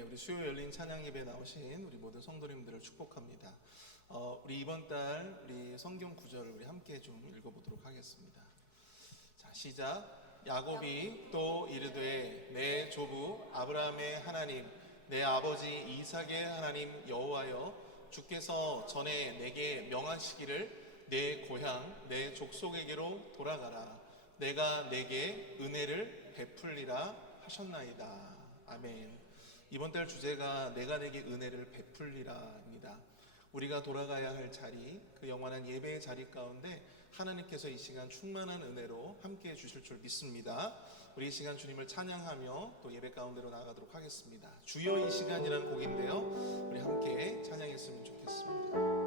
우리 수요 열린 찬양 예배 나오신 우리 모든 성도님들을 축복합니다. 우리 이번 달 우리 성경 구절을 우리 함께 좀 읽어보도록 하겠습니다. 자, 시작. 야곱이 또 이르되 내 조부 아브라함의 하나님, 내 아버지 이삭의 하나님 여호와여, 주께서 전에 내게 명하시기를 내 고향 내 족속에게로 돌아가라. 내가 내게 은혜를 베풀리라 하셨나이다. 아멘. 이번 달 주제가 내가 내게 은혜를 베풀리라입니다. 우리가 돌아가야 할 자리, 그 영원한 예배의 자리 가운데 하나님께서 이 시간 충만한 은혜로 함께해 주실 줄 믿습니다. 우리 이 시간 주님을 찬양하며 또 예배 가운데로 나아가도록 하겠습니다. 주여 이 시간이라는 곡인데요, 우리 함께 찬양했으면 좋겠습니다.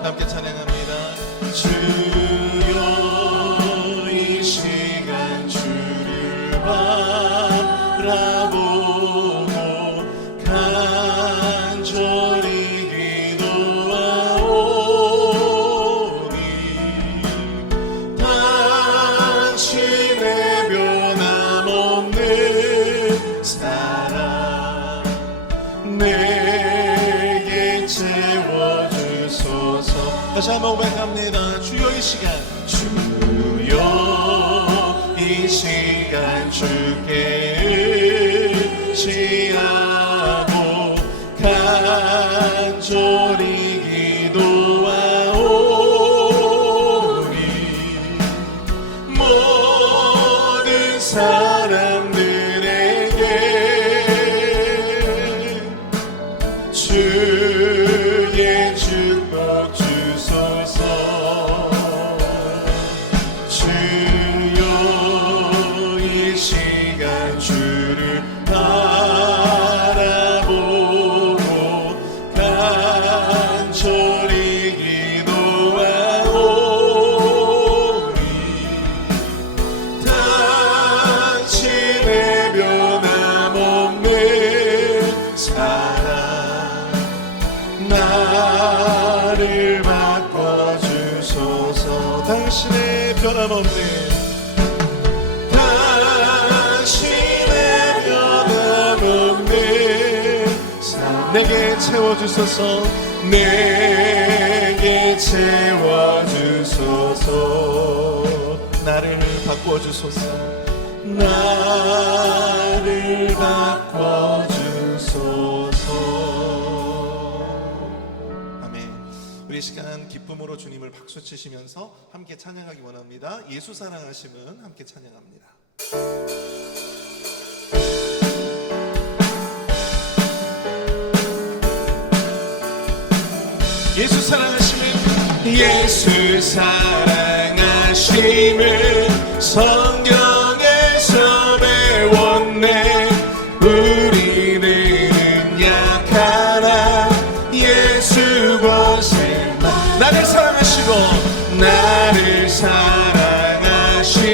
함께 찬양합니다. 주여 이 시간 주를 바라보고 간절히 기도하오니 당신의 변함없는 사랑 내게 채워주소서. 다시 한번 고백합니다. 주여 이 시간, 주여 이 시간 주께 의지하고 간절히 기도하오니 모든 사람들에게 주의 축복 주소서. 주여 이 시간 주를 바라보고 간절히 기도하오니 당신의 변함없는 사랑 나를 바꿔주소서. 당신의 변함없는 사랑 내게 채워주소서. 내게 채워주소서. 나를 바꿔주소서. 나를 바꿔주소서. 아멘. 우리 시간 기쁨으로 주님을 박수치시면서 함께 찬양하기 원합니다. 예수 사랑하심은 함께 찬양합니다. 예수 사랑하심은, 예수 사랑하심은 성경에서 배웠네. 우리는 약하나 예수 권세만. 나를 사랑하시고 나를 사랑하시고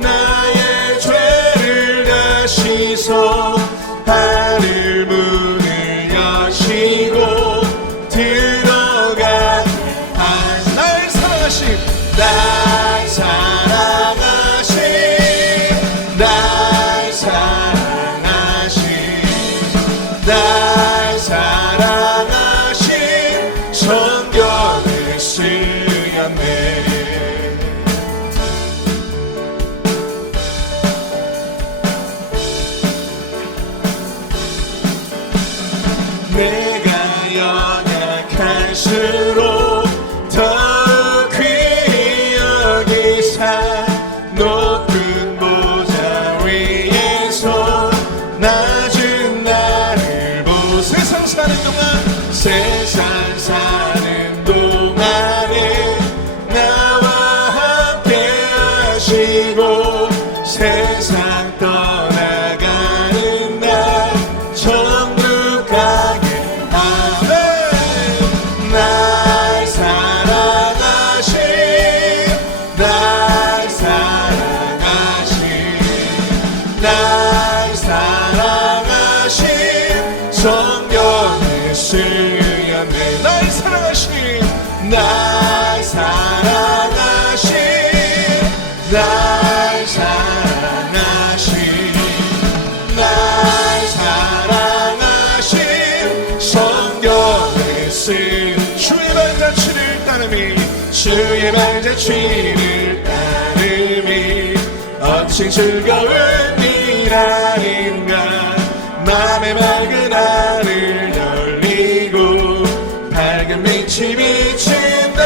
나의 죄를 다시소 하늘 문을 여시고 들어가. 날 사랑하심, 날 사랑하심, 날 사랑하심, 날 사랑하심 성경을 쓰였네. 날 사랑하신 날 사랑하신 날 사랑하신 성경에 쓴 주의 발자취를 따름이 주의 발자취를 따름이 어찌 즐거운 일 아닌가 맘의 맑은 하늘 열리고 밝은 빛이 비친다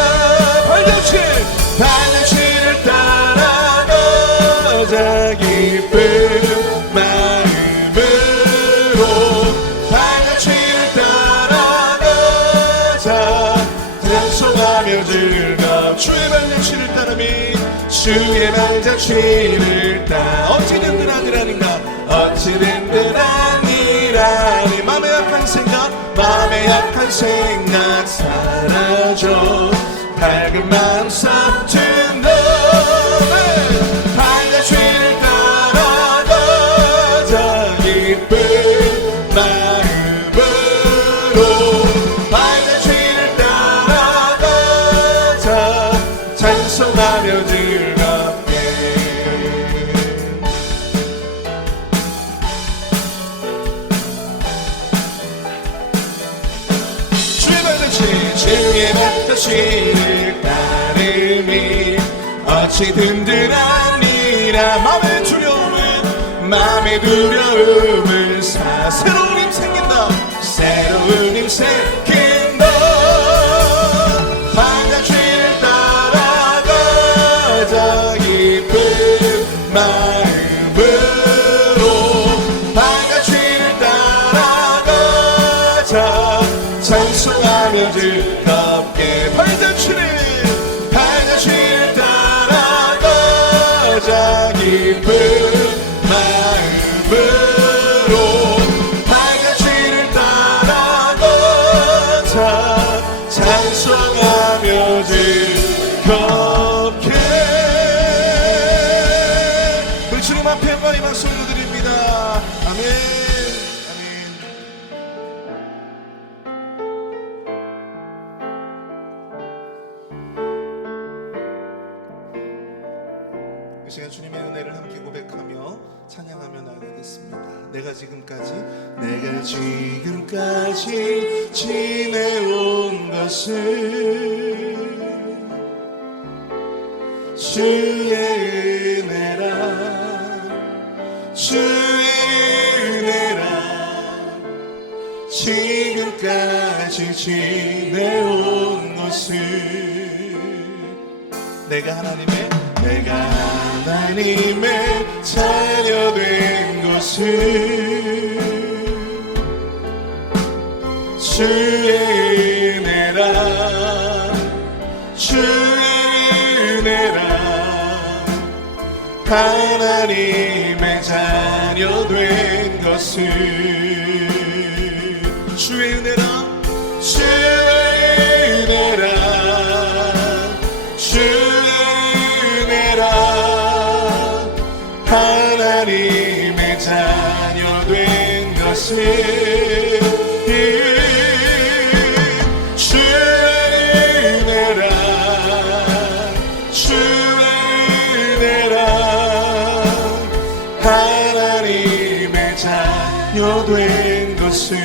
발자취를 따라 가자 기쁜 마음으로 발자취를 따라 가자 찬송하며 즐거워 주의 발자취를 따르미 주의 발자취를 따라 어찌된 듯한 일 아닌가 어찌된 듯한 일 아니 맘의 약한 생각 사라져 밝은 마음 싹튼 너 발자취를 따라 가자 기쁜 마음으로 발자취를 따라 가자 찬송하며 즐겁게 주의 발자취를 따름이 어찌 든든하니라 맘의 두려움을 새로운 힘 생긴다 새로운 힘 생긴다 발자취를 따라 가자 기쁜 마음으로 발자취를 따라 가자 찬송하며 즐겁게 발자취를 따라 가자 기쁜 마음으로 발자취를 따라 가자 찬송하며 즐겁게 우리 주님 앞에 영광의 박수 올려드립니다. 아멘. 이 시간 주님의 은혜를 함께 고백하며 찬양하며 나아가겠습니다. 내가 지금까지 지내온 것은 주의 은혜라 지금까지 지내온 것은 내가 하나님의 자녀 된 것은 주의 은혜라 하나님의 자녀 된 것은 주의 은혜라 하나님의 자녀 된 것은 주의 은혜라 하나님의 자녀 된 것은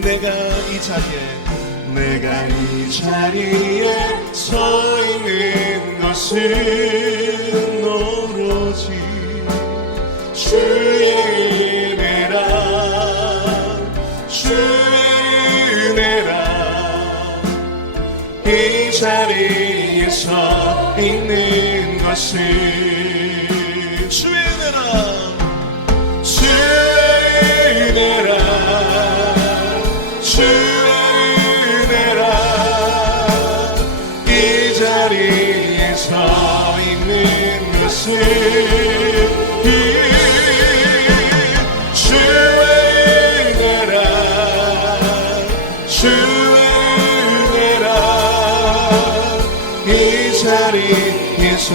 내가 이 자리에 서 있는 것은 오로지 주의 은혜라 이 자리에 서 있는 것은 주의 은혜라 이 자리에 서 있는 것은 이 자리에 서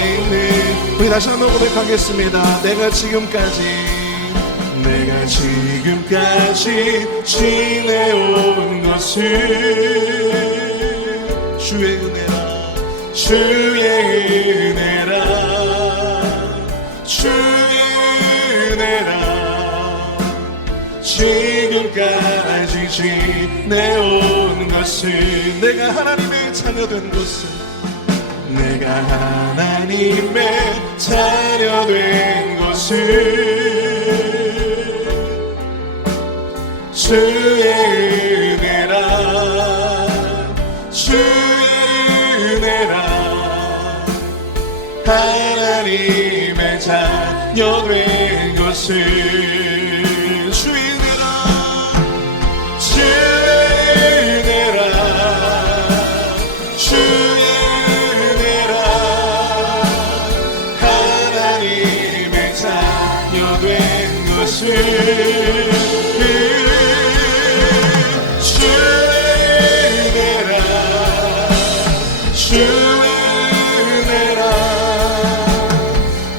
있는 우리 다시 한번 고백하겠습니다. 내가 지금까지 지내온 것은 주의 은혜라 주의 은혜라 주의 은혜라 지금까지 지내온 것은 내가 하나님의 자녀된 것은 내가 하나님의 자녀된 것은 주의 은혜라 주의 은혜라 하나님의 자녀된 것은 주의 은혜라 주의 은혜라 주의 은혜라 하나님의 자녀된 것은 주의 은혜라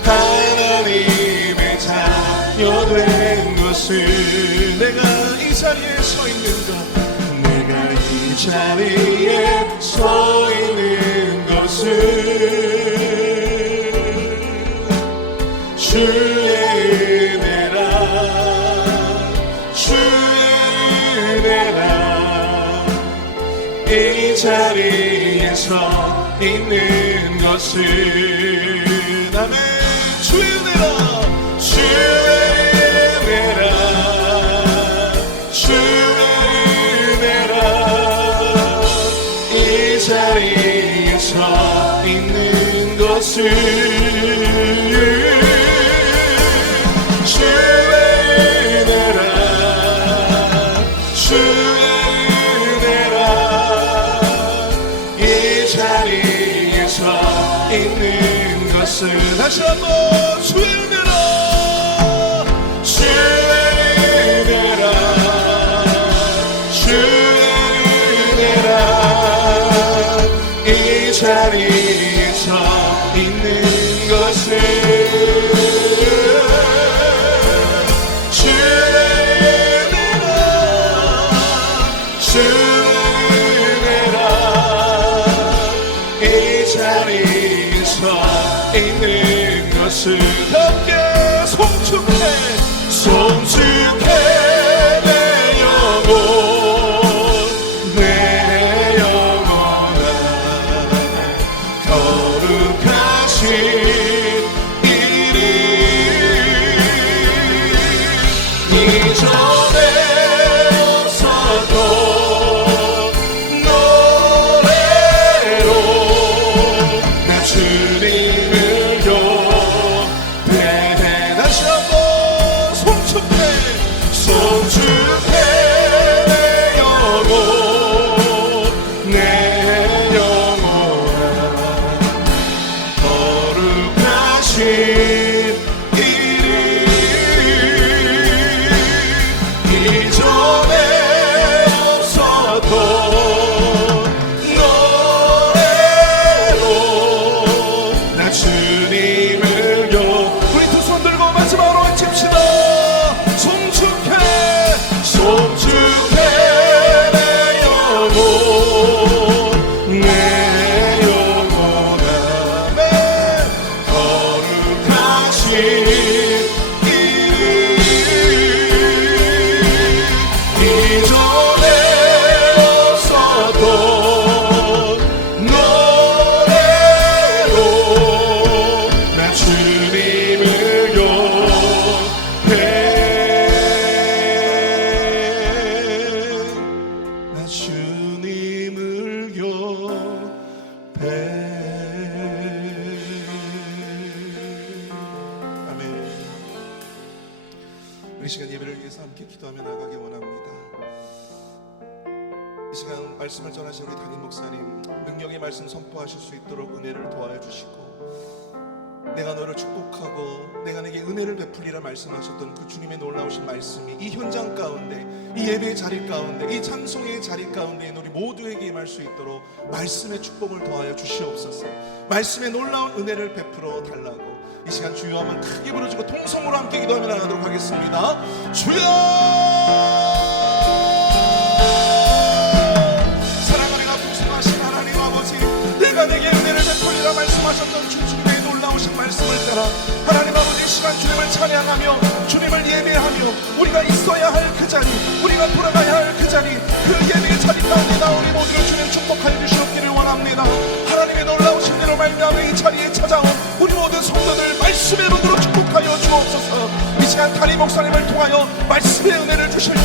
하나님의 자녀된 것을 내가 이 자리에 서 있는 것 내가 이 자리에 서 있는 것은 주의 은혜라 주의 은혜라 이 자리에 서 있는 것은 아멘 주의 은혜라 주의 은혜라 주의 은혜라 이 자리에 서 있는 것은 주의 은혜라 주의 이 자리에서 있는 것을 다시 한번 주의 은혜라 주의 은혜라 주의 은혜라 이 자리에서 있는 것을 주의 은혜라 주의 이 자리에서 있는 것을 함께 송축해 송축해 내 영혼 내 영혼아 거룩하신 이름 이전에 없었던 주님을 높여 다시 한번 송축해 내 영혼 내 영혼아 거룩하신 이름 이전에 없었던 주님을 우리 두 손 들고 마지막으로 외칩시다 송축해 내 영혼 내 영혼아 거룩하신 이름 이전에 없었던 이 시간 예배를 위해서 함께 기도하며 나가기 원합니다. 이 시간 말씀을 전하신 우리 담임 목사님 능력의 말씀 선포하실 수 있도록 은혜를 도와여 주시고 내가 너를 축복하고 내가 내게 은혜를 베풀리라 말씀하셨던 그 주님의 놀라우신 말씀이 이 현장 가운데 이 예배의 자리 가운데 이 찬송의 자리 가운데 있는 우리 모두에게 임할 수 있도록 말씀의 축복을 더하여 주시옵소서. 말씀의 놀라운 은혜를 베풀어 달라고 이 시간 주여 하면 크게 부르짖고 통성으로 함께 기도하며 나가도록 하겠습니다. 주여 사랑하는 풍성하신 하나님 아버지 아버지가 말씀하셨던 주님의 놀라우신 말씀을 따라 하나님 아버지 이 시간 주님을 찬양하며 주님을 예배하며 우리가 있어야 할 그 자리, 우리가 돌아가야 할 그 자리, 그 예배의 자리 가운데 나 우리 모두를 주님 축복하여 주시옵기를 원합니다. 하나님의 놀라우신 일로 말미암아 이 자리에 찾아온 우리 모든 성도들 말씀의 복으로 축복하여 주옵소서. 이 시간 담임 목사님을 통하여 말씀의 은혜를 주실 때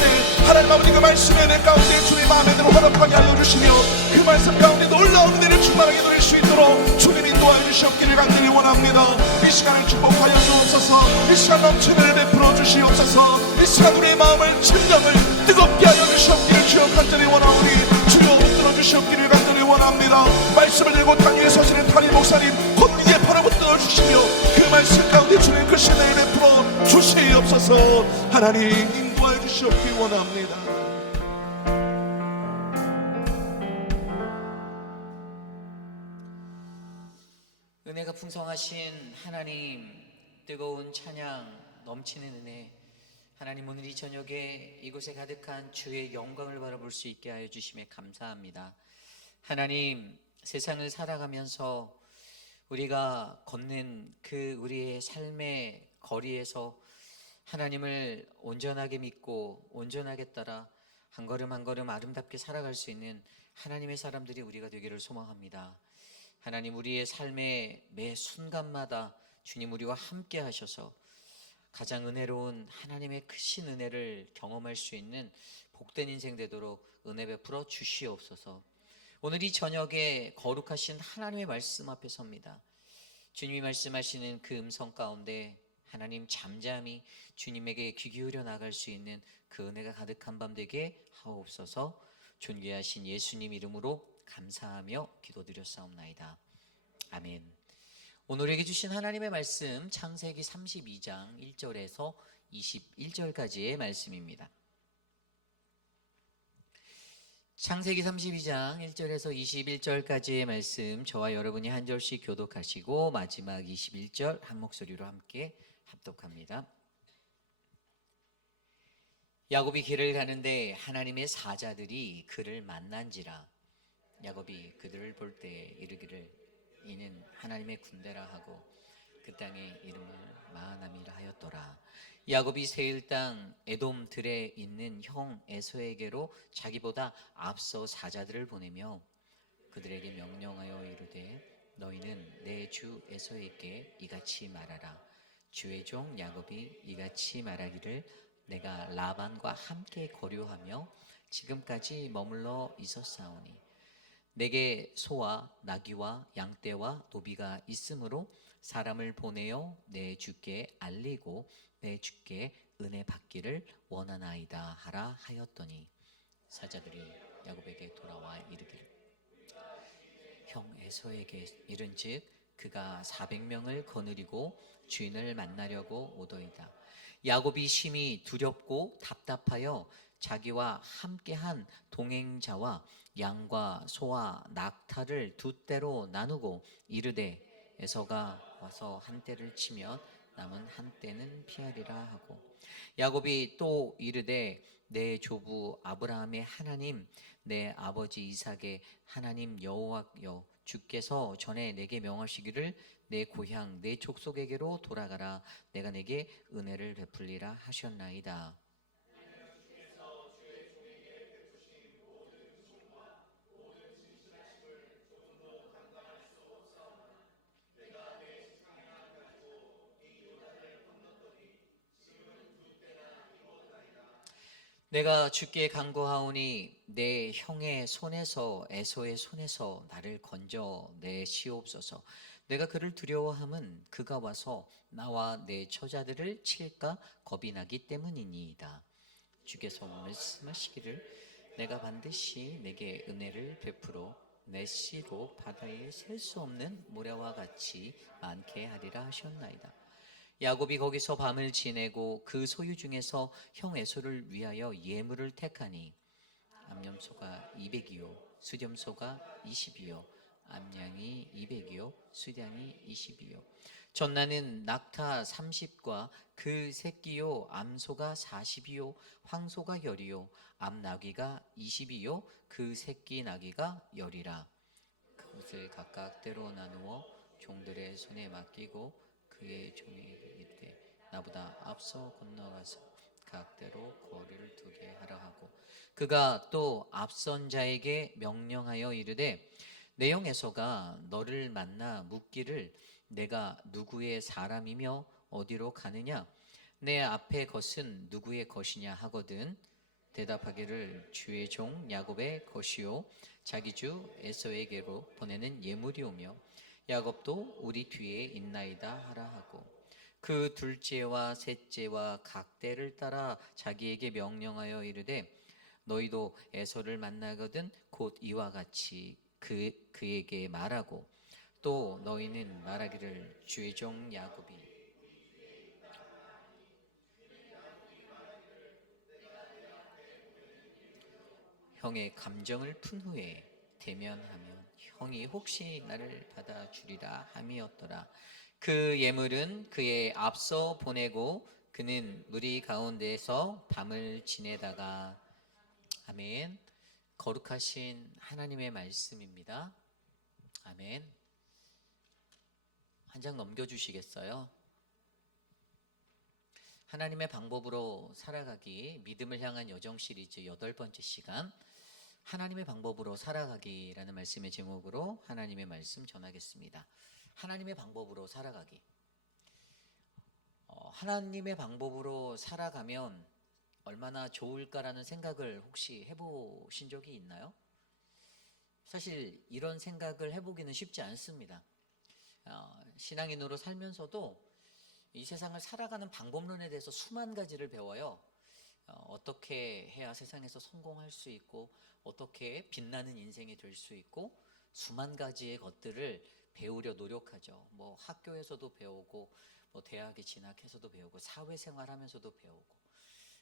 하나님 아버지 그 말씀의 은혜 가운데 주님 마음에대로 허락하게 하여 주시며 그 말씀 가운데 놀라운 은혜를 충만하게 누릴 수 있도록 주님 인도하여 주시옵기를 간절히 원합니다. 이 시간을 축복하여 주옵소서. 이 시간 넘치는 은혜를 베풀어 주시옵소서. 이 시간 우리의 마음을 심령을 뜨겁게 하여 주시옵기를 주여 간절히 원하오니 주여 붙들어 주시옵기를 간절히 원합니다. 말씀을 들고 땅 위에 서시는 담임 목사님 곧이에 바로 붙들어 주시며 그 말씀 가운데 주님 그 신을 베풀어 주시옵소서. 하나님 인도하여 주시옵기를 원합니다. 은혜가 풍성하신 하나님, 뜨거운 찬양, 넘치는 은혜, 하나님 오늘 이 저녁에 이곳에 가득한 주의 영광을 바라볼 수 있게 하여 주심에 감사합니다. 하나님, 세상을 살아가면서 우리가 걷는 그 우리의 삶의 거리에서 하나님을 온전하게 믿고 온전하게 따라 한 걸음 한 걸음 아름답게 살아갈 수 있는 하나님의 사람들이 우리가 되기를 소망합니다. 하나님, 우리의 삶의 매 순간마다 주님 우리와 함께 하셔서 가장 은혜로운 하나님의 크신 은혜를 경험할 수 있는 복된 인생 되도록 은혜 베풀어 주시옵소서. 오늘 이 저녁에 거룩하신 하나님의 말씀 앞에 섭니다. 주님이 말씀하시는 그 음성 가운데 하나님 잠잠히 주님에게 귀 기울여 나갈 수 있는 그 은혜가 가득한 밤 되게 하옵소서. 존귀하신 예수님 이름으로 감사하며 기도드렸사옵나이다. 아멘. 오늘에게 주신 하나님의 말씀 창세기 32장 1절에서 21절까지의 말씀입니다. 창세기 32장 1절에서 21절까지의 말씀 저와 여러분이 한 절씩 교독하시고 마지막 21절 한 목소리로 함께 합독합니다. 야곱이 길을 가는데 하나님의 사자들이 그를 만난지라. 야곱이 그들을 볼 때 이르기를 이는 하나님의 군대라 하고 그 땅의 이름을 마하남이라 하였더라. 야곱이 세일 땅 에돔 들에 있는 형 에서에게로 자기보다 앞서 사자들을 보내며 그들에게 명령하여 이르되 너희는 내 주 에서에게 이같이 말하라. 주의 종 야곱이 이같이 말하기를 내가 라반과 함께 거류하며 지금까지 머물러 있었사오니 내게 소와 나귀와 양떼와 노비가 있으므로 사람을 보내어 내 주께 알리고 내 주께 은혜 받기를 원하나이다 하라 하였더니 사자들이 야곱에게 돌아와 이르기를 형 에서에게 이른즉 그가 400명을 거느리고 주인을 만나려고 오더이다. 야곱이 심히 두렵고 답답하여 자기와 함께한 동행자와 양과 소와 낙타를 두 떼로 나누고 이르되 에서가 와서 한 떼를 치면 남은 한 떼는 피하리라 하고 야곱이 또 이르되 내 조부 아브라함의 하나님 내 아버지 이삭의 하나님 여호와여 주께서 전에 내게 명하시기를 내 고향 내 족속에게로 돌아가라. 내가 내게 은혜를 베풀리라 하셨나이다. 내가 주께 간구하오니 내 형의 손에서 에서의 손에서 나를 건져 내시옵소서. 내가 그를 두려워함은 그가 와서 나와 내 처자들을 칠까 겁이 나기 때문이니이다. 주께서 말씀하시기를 내가 반드시 내게 은혜를 베풀어 내 씨로 바다에 셀 수 없는 모래와 같이 많게 하리라 하셨나이다. 야곱이 거기서 밤을 지내고 그 소유 중에서 형 에서를 위하여 예물을 택하니 암염소가 200이요 수렴소가 20이요 암양이 200이요 수량이 20이요 전나는 낙타 30과 그 새끼요 암소가 40이요 황소가 10이요 암나귀가 20이요 그 새끼 나귀가 10이라. 그것을 각각 때로 나누어 종들의 손에 맡기고 그의 종에게 이르되 나보다 앞서 건너가서 각대로 거리를 두게 하라 하고 그가 또 앞선 자에게 명령하여 이르되 내용에서가 너를 만나 묻기를 내가 누구의 사람이며 어디로 가느냐 내 앞에 것은 누구의 것이냐 하거든 대답하기를 주의 종 야곱의 것이요 자기 주 에서에게로 보내는 예물이오며 야곱도 우리 뒤에 있나이다 하라 하고 그 둘째와 셋째와 각 때를 따라 자기에게 명령하여 이르되 너희도 에서를 만나거든 곧 이와 같이 그에게 말하고 또 너희는 말하기를 주의 종 야곱이 형의 감정을 푼 후에 대면하면 형이 혹시 나를 받아주리라 함이었더라. 그 예물은 그의 앞서 보내고 그는 무리 가운데에서 밤을 지내다가 아멘. 거룩하신 하나님의 말씀입니다. 아멘. 한 장 넘겨주시겠어요? 하나님의 방법으로 살아가기 믿음을 향한 여정 시리즈 8번째 시간 하나님의 방법으로 살아가기라는 말씀의 제목으로 하나님의 말씀 전하겠습니다. 하나님의 방법으로 살아가기. 하나님의 방법으로 살아가면 얼마나 좋을까라는 생각을 혹시 해보신 적이 있나요? 사실 이런 생각을 해보기는 쉽지 않습니다. 신앙인으로 살면서도 이 세상을 살아가는 방법론에 대해서 수만 가지를 배워요. 어떻게 해야 세상에서 성공할 수 있고 어떻게 빛나는 인생이 될 수 있고 수만 가지의 것들을 배우려 노력하죠. 뭐 학교에서도 배우고 뭐 대학에 진학해서도 배우고 사회생활하면서도 배우고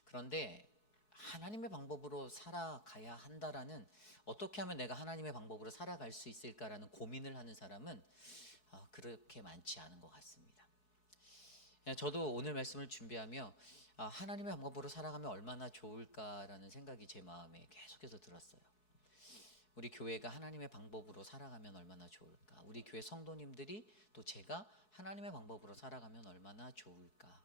그런데 하나님의 방법으로 살아가야 한다라는 어떻게 하면 내가 하나님의 방법으로 살아갈 수 있을까라는 고민을 하는 사람은 그렇게 많지 않은 것 같습니다. 저도 오늘 말씀을 준비하며 하나님의 방법으로 살아가면 얼마나 좋을까라는 생각이 제 마음에 계속해서 들었어요. 우리 교회가 하나님의 방법으로 살아가면 얼마나 좋을까? 우리 교회 성도님들이 또 제가 하나님의 방법으로 살아가면 얼마나 좋을까?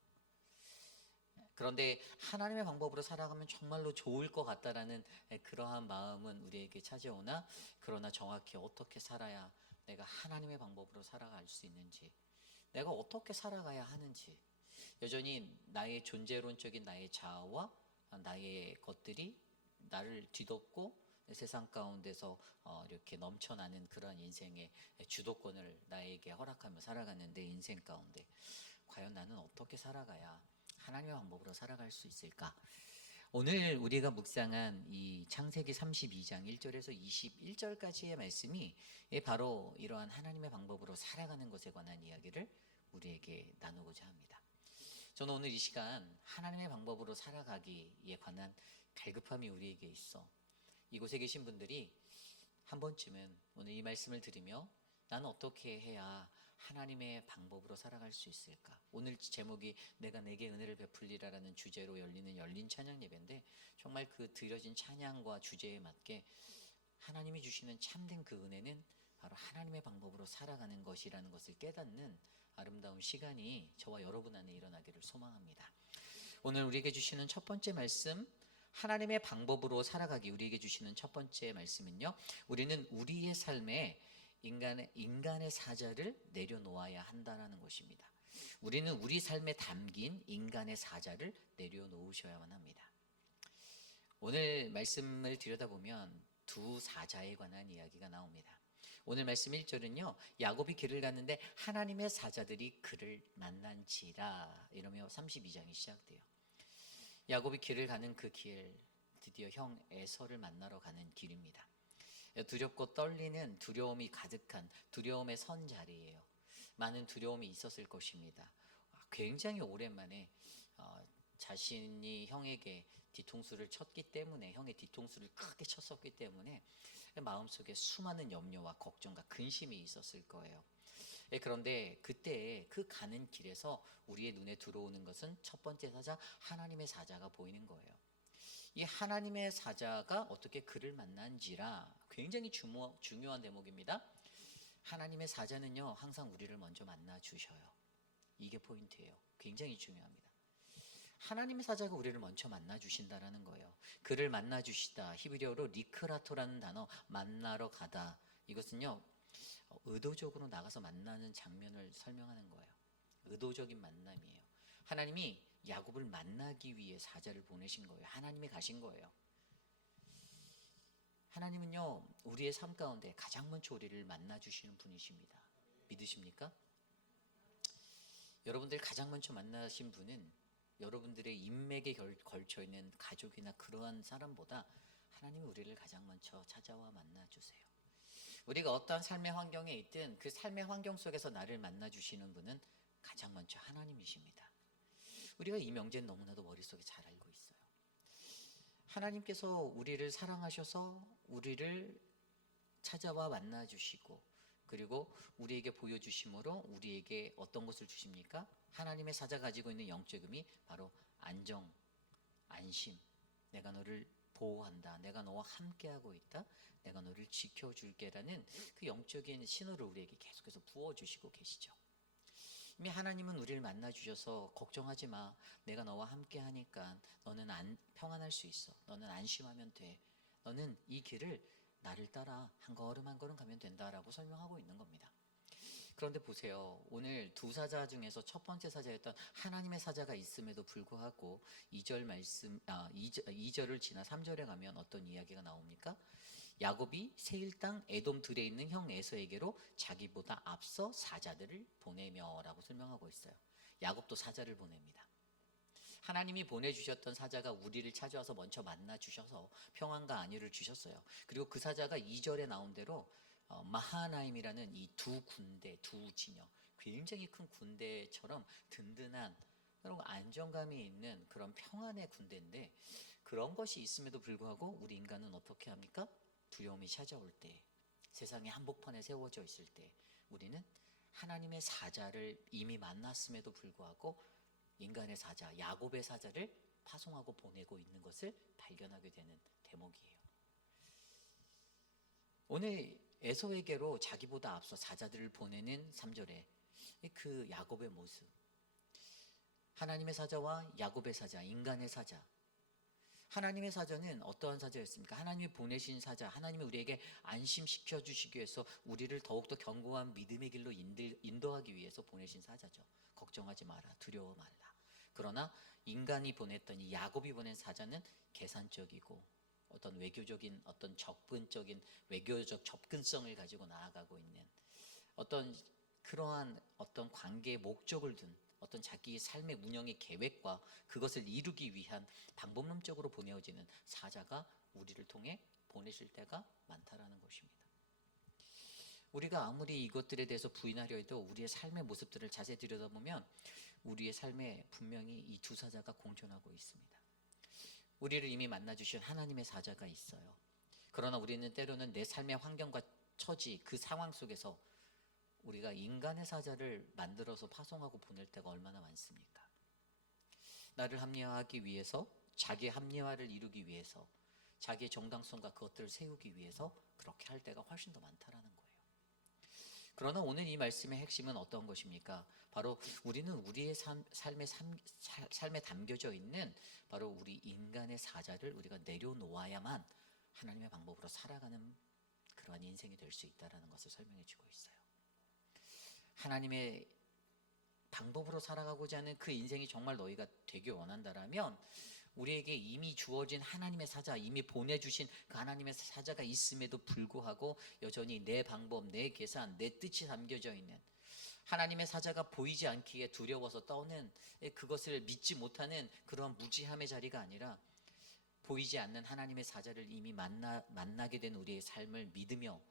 그런데 하나님의 방법으로 살아가면 정말로 좋을 것 같다라는 그러한 마음은 우리에게 찾아오나 그러나 정확히 어떻게 살아야 내가 하나님의 방법으로 살아갈 수 있는지 내가 어떻게 살아가야 하는지 여전히 나의 존재론적인 나의 자아와 나의 것들이 나를 뒤덮고 세상 가운데서 이렇게 넘쳐나는 그런 인생의 주도권을 나에게 허락하며 살아가는 내 인생 가운데 과연 나는 어떻게 살아가야 하나님의 방법으로 살아갈 수 있을까? 오늘 우리가 묵상한 이 창세기 32장 1절에서 21절까지의 말씀이 바로 이러한 하나님의 방법으로 살아가는 것에 관한 이야기를 우리에게 나누고자 합니다. 저는 오늘 이 시간 하나님의 방법으로 살아가기에 관한 갈급함이 우리에게 있어 이곳에 계신 분들이 한 번쯤은 오늘 이 말씀을 들으며 나는 어떻게 해야 하나님의 방법으로 살아갈 수 있을까? 오늘 제목이 내가 내게 은혜를 베풀리라라는 주제로 열린 찬양 예배인데 정말 그 드려진 찬양과 주제에 맞게 하나님이 주시는 참된 그 은혜는 바로 하나님의 방법으로 살아가는 것이라는 것을 깨닫는 아름다운 시간이 저와 여러분 안에 일어나기를 소망합니다. 오늘 우리에게 주시는 첫 번째 말씀 하나님의 방법으로 살아가기 우리에게 주시는 첫 번째 말씀은요. 우리는 우리의 삶에 인간의 사자를 내려놓아야 한다는 것입니다. 우리는 우리 삶에 담긴 인간의 사자를 내려놓으셔야만 합니다. 오늘 말씀을 들여다보면 두 사자에 관한 이야기가 나옵니다. 오늘 말씀 1절은요. 야곱이 길을 갔는데 하나님의 사자들이 그를 만난지라 이러며 32장이 시작돼요. 야곱이 길을 가는 그 길 드디어 형 에서를 만나러 가는 길입니다. 두렵고 떨리는 두려움이 가득한 두려움의 선 자리예요. 많은 두려움이 있었을 것입니다. 굉장히 오랜만에 자신이 형에게 뒤통수를 쳤기 때문에 형의 뒤통수를 크게 쳤었기 때문에 마음속에 수많은 염려와 걱정과 근심이 있었을 거예요. 그런데 그때 그 가는 길에서 우리의 눈에 들어오는 것은 첫 번째 사자 하나님의 사자가 보이는 거예요. 이 하나님의 사자가 어떻게 그를 만난지라 굉장히 중요한 대목입니다. 하나님의 사자는요, 항상 우리를 먼저 만나 주셔요. 이게 포인트예요. 굉장히 중요합니다. 하나님의 사자가 우리를 먼저 만나 주신다라는 거예요. 그를 만나 주시다. 히브리어로 리크라토라는 단어, 만나러 가다. 이것은요, 의도적으로 나가서 만나는 장면을 설명하는 거예요. 의도적인 만남이에요. 하나님이 야곱을 만나기 위해 사자를 보내신 거예요. 하나님이 가신 거예요. 하나님은요, 우리의 삶 가운데 가장 먼저 우리를 만나 주시는 분이십니다. 믿으십니까? 여러분들 가장 먼저 만나신 분은 여러분들의 인맥에 걸쳐 있는 가족이나 그러한 사람보다 하나님이 우리를 가장 먼저 찾아와 만나 주세요. 우리가 어떠한 삶의 환경에 있든 그 삶의 환경 속에서 나를 만나 주시는 분은 가장 먼저 하나님이십니다. 우리가 이 명제는 너무나도 머릿속에 잘 알고 있어요. 하나님께서 우리를 사랑하셔서 우리를 찾아와 만나 주시고, 그리고 우리에게 보여주심으로 우리에게 어떤 것을 주십니까? 하나님의 사자 가지고 있는 영적 의미, 바로 안정, 안심. 내가 너를 보호한다. 내가 너와 함께하고 있다. 내가 너를 지켜줄게라는 그 영적인 신호를 우리에게 계속해서 부어주시고 계시죠. 이미 하나님은 우리를 만나 주셔서 걱정하지 마. 내가 너와 함께 하니까 너는 평안할 수 있어. 너는 안심하면 돼. 너는 이 길을 나를 따라 한 걸음 한 걸음 가면 된다라고 설명하고 있는 겁니다. 그런데 보세요. 오늘 두 사자 중에서 첫 번째 사자였던 하나님의 사자가 있음에도 불구하고 2절을 지나 3절에 가면 어떤 이야기가 나옵니까? 야곱이 세일 땅 에돔 들에 있는 형 에서에게로 자기보다 앞서 사자들을 보내며라고 설명하고 있어요. 야곱도 사자를 보냅니다. 하나님이 보내주셨던 사자가 우리를 찾아와서 먼저 만나 주셔서 평안과 안위를 주셨어요. 그리고 그 사자가 2절에 나온 대로 마하나임이라는 이 두 군대, 두 진영, 굉장히 큰 군대처럼 든든한 그리고 안정감이 있는 그런 평안의 군대인데, 그런 것이 있음에도 불구하고 우리 인간은 어떻게 합니까? 두려움이 찾아올 때, 세상의 한복판에 세워져 있을 때 우리는 하나님의 사자를 이미 만났음에도 불구하고 인간의 사자, 야곱의 사자를 파송하고 보내고 있는 것을 발견하게 되는 대목이에요. 오늘 에서에게로 자기보다 앞서 사자들을 보내는 3절에 그 야곱의 모습, 하나님의 사자와 야곱의 사자, 인간의 사자. 하나님의 사자는 어떠한 사자였습니까? 하나님이 보내신 사자, 하나님이 우리에게 안심시켜 주시기 위해서 우리를 더욱더 견고한 믿음의 길로 인도하기 위해서 보내신 사자죠. 걱정하지 마라, 두려워 말라. 그러나 인간이 보냈던 이 야곱이 보낸 사자는 계산적이고 어떤 외교적인 어떤 접근적인 외교적 접근성을 가지고 나아가고 있는 어떤 그러한 어떤 관계의 목적을 둔 어떤 자기의 삶의 운영의 계획과 그것을 이루기 위한 방법론적으로 보내어지는 사자가 우리를 통해 보내실 때가 많다라는 것입니다. 우리가 아무리 이것들에 대해서 부인하려 해도 우리의 삶의 모습들을 자세히 들여다보면 우리의 삶에 분명히 이 두 사자가 공존하고 있습니다. 우리를 이미 만나주신 하나님의 사자가 있어요. 그러나 우리는 때로는 내 삶의 환경과 처지, 그 상황 속에서 우리가 인간의 사자를 만들어서 파송하고 보낼 때가 얼마나 많습니까? 나를 합리화하기 위해서, 자기의 합리화를 이루기 위해서, 자기의 정당성과 그것들을 세우기 위해서 그렇게 할 때가 훨씬 더 많다라는 거예요. 그러나 오늘 이 말씀의 핵심은 어떤 것입니까? 바로 우리는 우리의 삶에 담겨져 있는 바로 우리 인간의 사자를 우리가 내려놓아야만 하나님의 방법으로 살아가는 그러한 인생이 될 수 있다는 것을 설명해 주고 있어요. 하나님의 방법으로 살아가고자 하는 그 인생이 정말 너희가 되길 원한다라면 우리에게 이미 주어진 하나님의 사자, 이미 보내주신 그 하나님의 사자가 있음에도 불구하고 여전히 내 방법, 내 계산, 내 뜻이 담겨져 있는 하나님의 사자가 보이지 않기에 두려워서 떠는 그것을 믿지 못하는 그런 무지함의 자리가 아니라 보이지 않는 하나님의 사자를 이미 만나게 된 우리의 삶을 믿으며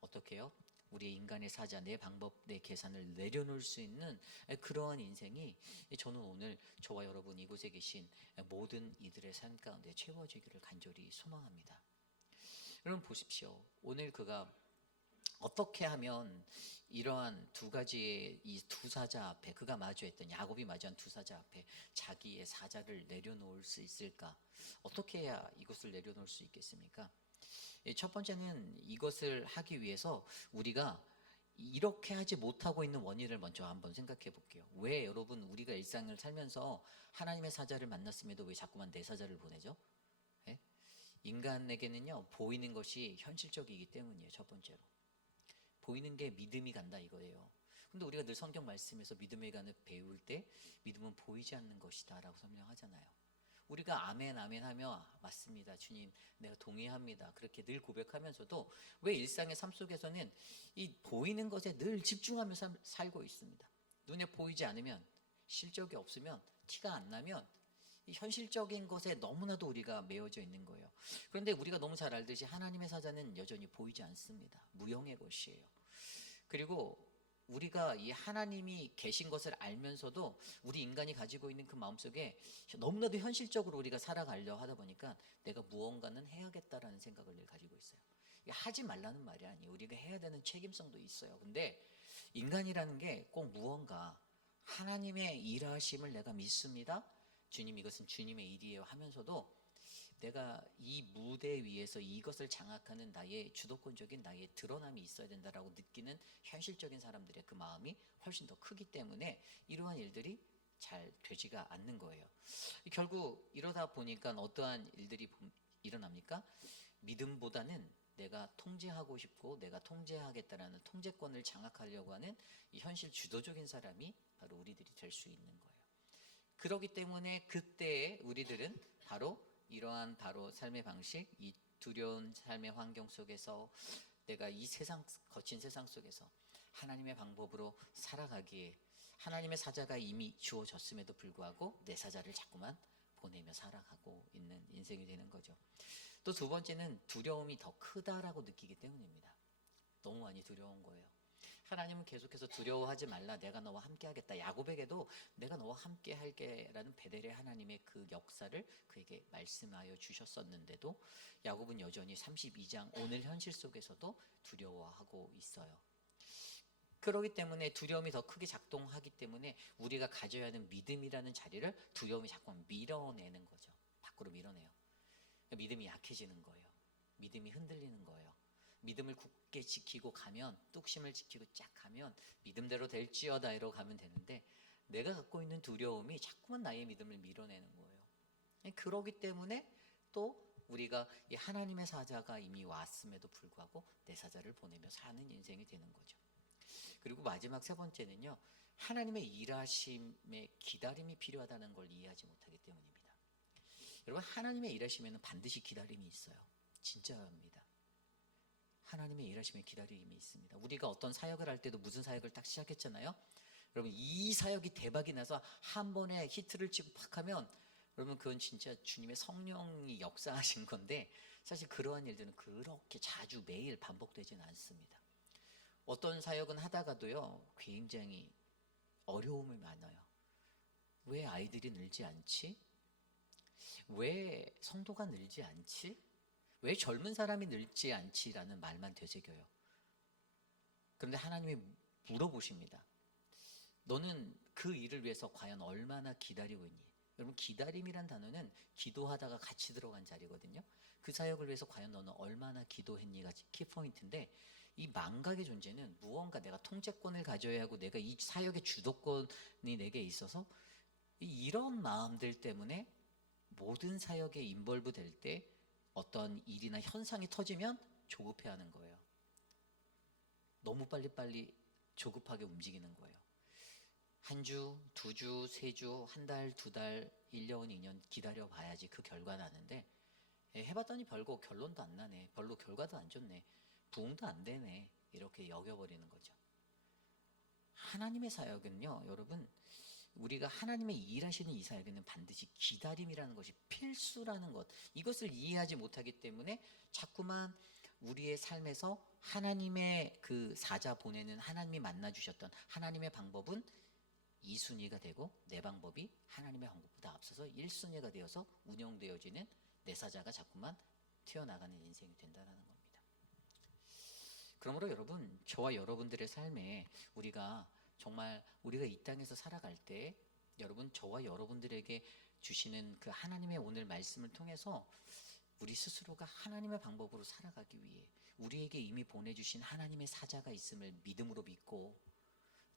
어떻게 해요? 우리의 인간의 사자, 내 방법, 내 계산을 내려놓을 수 있는 그러한 인생이 저는 오늘 저와 여러분 이곳에 계신 모든 이들의 삶 가운데 채워지기를 간절히 소망합니다. 여러분 보십시오. 오늘 그가 어떻게 하면 이러한 두 가지의 이 두 사자 앞에, 그가 마주했던 야곱이 마주한 두 사자 앞에 자기의 사자를 내려놓을 수 있을까? 어떻게 해야 이것을 내려놓을 수 있겠습니까? 첫 번째는 이것을 하기 위해서 우리가 이렇게 하지 못하고 있는 원인을 먼저 한번 생각해 볼게요. 왜 여러분 우리가 일상을 살면서 하나님의 사자를 만났음에도 왜 자꾸만 내 사자를 보내죠? 예? 인간에게는요, 보이는 것이 현실적이기 때문이에요. 첫 번째로. 보이는 게 믿음이 간다 이거예요. 근데 우리가 늘 성경 말씀에서 믿음의 간을 배울 때 믿음은 보이지 않는 것이다 라고 설명하잖아요. 우리가 아멘 아멘 하며 맞습니다 주님 내가 동의합니다 그렇게 늘 고백하면서도 왜 일상의 삶 속에서는 이 보이는 것에 늘 집중하며 살고 있습니다. 눈에 보이지 않으면, 실적이 없으면, 티가 안 나면 이 현실적인 것에 너무나도 우리가 매여져 있는 거예요. 그런데 우리가 너무 잘 알듯이 하나님의 사자는 여전히 보이지 않습니다. 무형의 것이에요. 그리고 우리가 이 하나님이 계신 것을 알면서도 우리 인간이 가지고 있는 그 마음속에 너무나도 현실적으로 우리가 살아가려 하다 보니까 내가 무언가는 해야겠다라는 생각을 늘 가지고 있어요. 이게 하지 말라는 말이 아니에요. 우리가 해야 되는 책임성도 있어요. 근데 인간이라는 게 꼭 무언가 하나님의 일하심을 내가 믿습니다. 주님 이것은 주님의 일이에요 하면서도 내가 이 무대 위에서 이것을 장악하는 나의 주도권적인 나의 드러남이 있어야 된다라고 느끼는 현실적인 사람들의 그 마음이 훨씬 더 크기 때문에 이러한 일들이 잘 되지가 않는 거예요. 결국 이러다 보니까 어떠한 일들이 일어납니까? 믿음보다는 내가 통제하고 싶고 내가 통제하겠다라는 통제권을 장악하려고 하는 이 현실 주도적인 사람이 바로 우리들이 될 수 있는 거예요. 그렇기 때문에 그때에 우리들은 바로 이러한 바로 삶의 방식, 이 두려운 삶의 환경 속에서 내가 이 세상 거친 세상 속에서 하나님의 방법으로 살아가기에 하나님의 사자가 이미 주어졌음에도 불구하고 내 사자를 자꾸만 보내며 살아가고 있는 인생이 되는 거죠. 또 두 번째는 두려움이 더 크다라고 느끼기 때문입니다. 너무 많이 두려운 거예요. 하나님은 계속해서 두려워하지 말라 내가 너와 함께 하겠다. 야곱에게도 내가 너와 함께 할게 라는 베델의 하나님의 그 역사를 그에게 말씀하여 주셨었는데도 야곱은 여전히 32장 오늘 현실 속에서도 두려워하고 있어요. 그렇기 때문에 두려움이 더 크게 작동하기 때문에 우리가 가져야 하는 믿음이라는 자리를 두려움이 자꾸 밀어내는 거죠. 밖으로 밀어내요. 믿음이 약해지는 거예요. 믿음이 흔들리는 거예요. 믿음을 굳게 지키고 가면, 뚝심을 지키고 쫙 가면 믿음대로 될지어다 이러고 가면 되는데 내가 갖고 있는 두려움이 자꾸만 나의 믿음을 밀어내는 거예요. 그러기 때문에 또 우리가 이 하나님의 사자가 이미 왔음에도 불구하고 내 사자를 보내며 사는 인생이 되는 거죠. 그리고 마지막 세 번째는요, 하나님의 일하심에 기다림이 필요하다는 걸 이해하지 못하기 때문입니다. 여러분, 하나님의 일하심에는 반드시 기다림이 있어요. 진짜입니다. 하나님의 일하심에 기다림이 있습니다. 우리가 어떤 사역을 할 때도 무슨 사역을 딱 시작했잖아요. 여러분, 이 사역이 대박이 나서 한 번에 히트를 치고 팍 하면 여러분 그건 진짜 주님의 성령이 역사하신 건데 사실 그러한 일들은 그렇게 자주 매일 반복되지는 않습니다. 어떤 사역은 하다가도요 굉장히 어려움이 많아요. 왜 아이들이 늘지 않지? 왜 성도가 늘지 않지? 왜 젊은 사람이 늘지 않지라는 말만 되새겨요. 그런데 하나님이 물어보십니다. 너는 그 일을 위해서 과연 얼마나 기다리고 있니? 여러분, 기다림이란 단어는 기도하다가 같이 들어간 자리거든요. 그 사역을 위해서 과연 너는 얼마나 기도했니가 키포인트인데, 이 망각의 존재는 무언가 내가 통제권을 가져야 하고 내가 이 사역의 주도권이 내게 있어서 이런 마음들 때문에 모든 사역에 인벌브 될 때 어떤 일이나 현상이 터지면 조급해하는 거예요. 너무 빨리빨리 조급하게 움직이는 거예요. 한 주, 두 주, 세 주, 한 달, 두 달, 1년, 2년 기다려 봐야지 그 결과 나는데 해봤더니 별거 결론도 안 나네. 별로 결과도 안 좋네. 부응도 안 되네. 이렇게 여겨버리는 거죠. 하나님의 사역은요, 여러분, 우리가 하나님의 일하시는 이 사역에는 반드시 기다림이라는 것이 필수라는 것, 이것을 이해하지 못하기 때문에 자꾸만 우리의 삶에서 하나님의 그 사자 보내는 하나님이 만나주셨던 하나님의 방법은 2순위가 되고 내 방법이 하나님의 방법보다 앞서서 1순위가 되어서 운영되어지는 내 사자가 자꾸만 튀어나가는 인생이 된다는 겁니다. 그러므로 여러분, 저와 여러분들의 삶에 우리가 정말 우리가 이 땅에서 살아갈 때 여러분, 저와 여러분들에게 주시는 그 하나님의 오늘 말씀을 통해서 우리 스스로가 하나님의 방법으로 살아가기 위해 우리에게 이미 보내주신 하나님의 사자가 있음을 믿음으로 믿고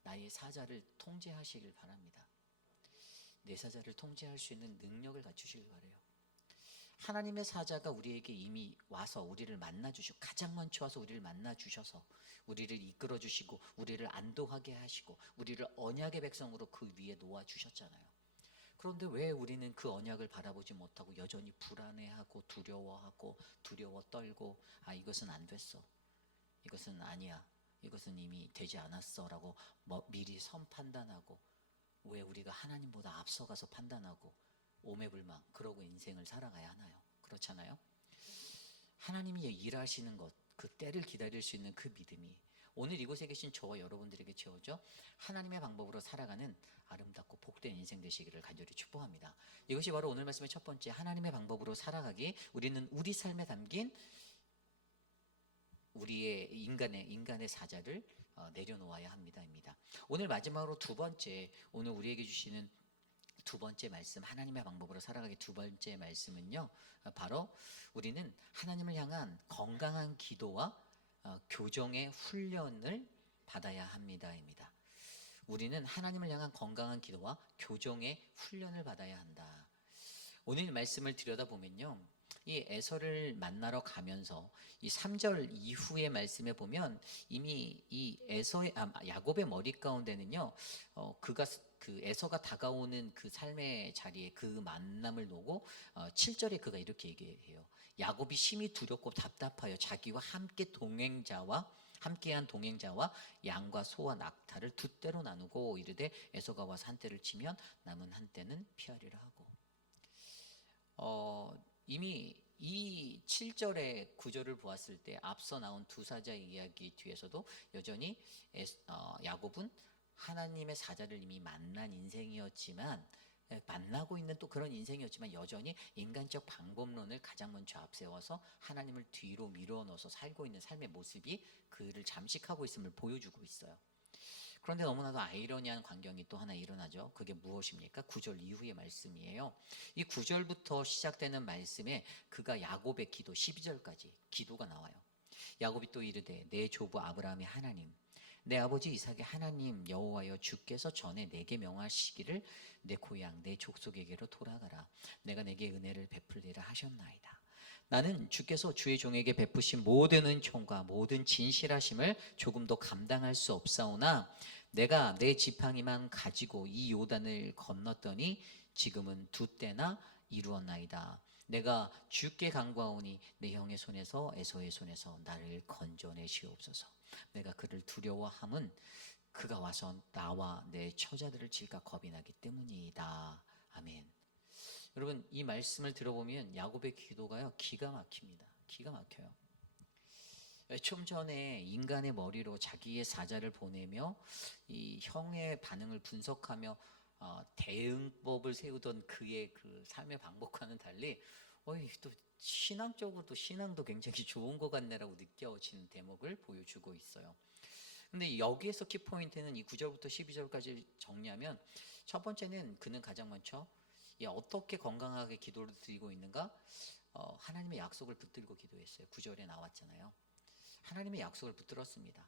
나의 사자를 통제하시길 바랍니다. 내 사자를 통제할 수 있는 능력을 갖추시길 바라요. 하나님의 사자가 우리에게 이미 와서 우리를 만나주시고 가장 먼저 와서 우리를 만나주셔서 우리를 이끌어주시고 우리를 안도하게 하시고 우리를 언약의 백성으로 그 위에 놓아주셨잖아요. 그런데 왜 우리는 그 언약을 바라보지 못하고 여전히 불안해하고 두려워하고 두려워 떨고 이것은 안 됐어, 이것은 아니야, 이것은 이미 되지 않았어 라고 미리 선판단하고, 왜 우리가 하나님보다 앞서가서 판단하고 오매불망 그러고 인생을 살아가야 하나요? 그렇잖아요. 하나님이 일하시는 것, 그 때를 기다릴 수 있는 그 믿음이 오늘 이곳에 계신 저와 여러분들에게 채워져 하나님의 방법으로 살아가는 아름답고 복된 인생 되시기를 간절히 축복합니다. 이것이 바로 오늘 말씀의 첫 번째, 하나님의 방법으로 살아가기, 우리는 우리 삶에 담긴 우리의 인간의 사자를 내려놓아야 합니다입니다. 오늘 마지막으로 두 번째, 오늘 우리에게 주시는 두 번째 말씀, 하나님의 방법으로 살아가기 두 번째 말씀은요, 바로 우리는 하나님을 향한 건강한 기도와 교정의 훈련을 받아야 합니다입니다. 우리는 하나님을 향한 건강한 기도와 교정의 훈련을 받아야 한다. 오늘 말씀을 들여다보면요, 이 에서를 만나러 가면서 이 3절 이후의 말씀에 보면 이미 이 야곱의 머리 가운데는요, 그 에서가 다가오는 그 삶의 자리에 그 만남을 놓고 7절에 그가 이렇게 얘기해요. 야곱이 심히 두렵고 답답하여 자기와 함께한 동행자와 양과 소와 낙타를 두 떼로 나누고 이르되 에서가 와서 한 떼를 치면 남은 한 떼는 피하리라 하고, 이미 이 7절의 구절을 보았을 때 앞서 나온 두 사자의 이야기 뒤에서도 여전히 야곱은 하나님의 사자를 이미 만난 인생이었지만, 만나고 있는 또 그런 인생이었지만 여전히 인간적 방법론을 가장 먼저 앞세워서 하나님을 뒤로 밀어넣어서 살고 있는 삶의 모습이 그를 잠식하고 있음을 보여주고 있어요. 그런데 너무나도 아이러니한 광경이 또 하나 일어나죠. 그게 무엇입니까? 9절 이후의 말씀이에요. 이 9절부터 시작되는 말씀에 그가 야곱의 기도, 12절까지 기도가 나와요. 야곱이 또 이르되 내 조부 아브라함의 하나님, 내 아버지 이삭의 하나님 여호와여, 주께서 전에 내게 명하시기를 내 고향 내 족속에게로 돌아가라. 내가 내게 은혜를 베풀리라 하셨나이다. 나는 주께서 주의 종에게 베푸신 모든 은총과 모든 진실하심을 조금도 감당할 수 없사오나 내가 내 지팡이만 가지고 이 요단을 건넜더니 지금은 두 때나 이루었나이다. 내가 주께 간구하오니 내 형의 손에서 에서의 손에서 나를 건져내시옵소서. 내가 그를 두려워함은 그가 와서 나와 내 처자들을 칠까 겁이 나기 때문이다. 아멘. 여러분, 이 말씀을 들어보면 야곱의 기도가요, 기가 막힙니다. 기가 막혀요. 좀 전에 인간의 머리로 자기의 사자를 보내며 이 형의 반응을 분석하며 대응법을 세우던 그의 그 삶의 방법과는 달리 또 신앙적으로도 신앙도 굉장히 좋은 것 같네라고 느껴지는 대목을 보여주고 있어요. 근데 여기에서 키포인트는 이 9절부터 12절까지 정리하면, 첫 번째는 그는 가장 먼저 어떻게 건강하게 기도를 드리고 있는가? 하나님의 약속을 붙들고 기도했어요. 9절에 나왔잖아요. 하나님의 약속을 붙들었습니다.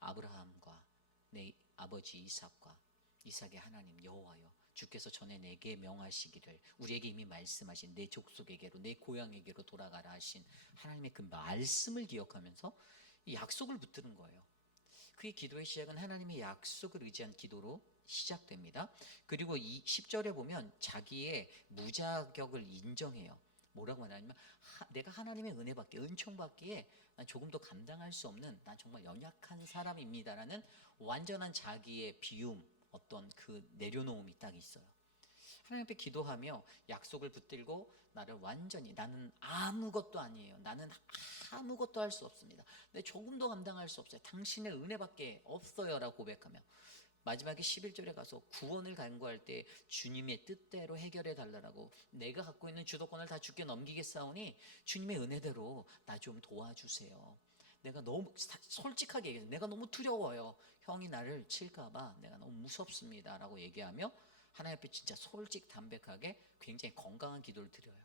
아브라함과 내 아버지 이삭의 하나님 여호와여, 주께서 전에 내게 명하시기를, 우리에게 이미 말씀하신 내 족속에게로 내 고향에게로 돌아가라 하신 하나님의 그 말씀을 기억하면서 이 약속을 붙드는 거예요. 그의 기도의 시작은 하나님의 약속을 의지한 기도로 시작됩니다. 그리고 이 10절에 보면 자기의 무자격을 인정해요. 뭐라고 말하냐면 내가 하나님의 은혜받기에, 은총받기에 난 조금도 감당할 수 없는, 난 정말 연약한 사람입니다라는 완전한 자기의 비움, 어떤 그 내려놓음이 딱 있어요. 하나님 앞에 기도하며 약속을 붙들고 나를 완전히, 나는 아무것도 아니에요, 나는 아무것도 할 수 없습니다, 내 조금도 감당할 수 없어요, 당신의 은혜밖에 없어요 라고 고백하며 마지막에 11절에 가서 구원을 간구할 때 주님의 뜻대로 해결해 달라고, 내가 갖고 있는 주도권을 다 주께 넘기겠사오니 주님의 은혜대로 나 좀 도와주세요. 내가 너무 솔직하게 얘기해서 내가 너무 두려워요, 형이 나를 칠까봐 내가 너무 무섭습니다 라고 얘기하며 하나님 앞에 진짜 솔직 담백하게 굉장히 건강한 기도를 드려요.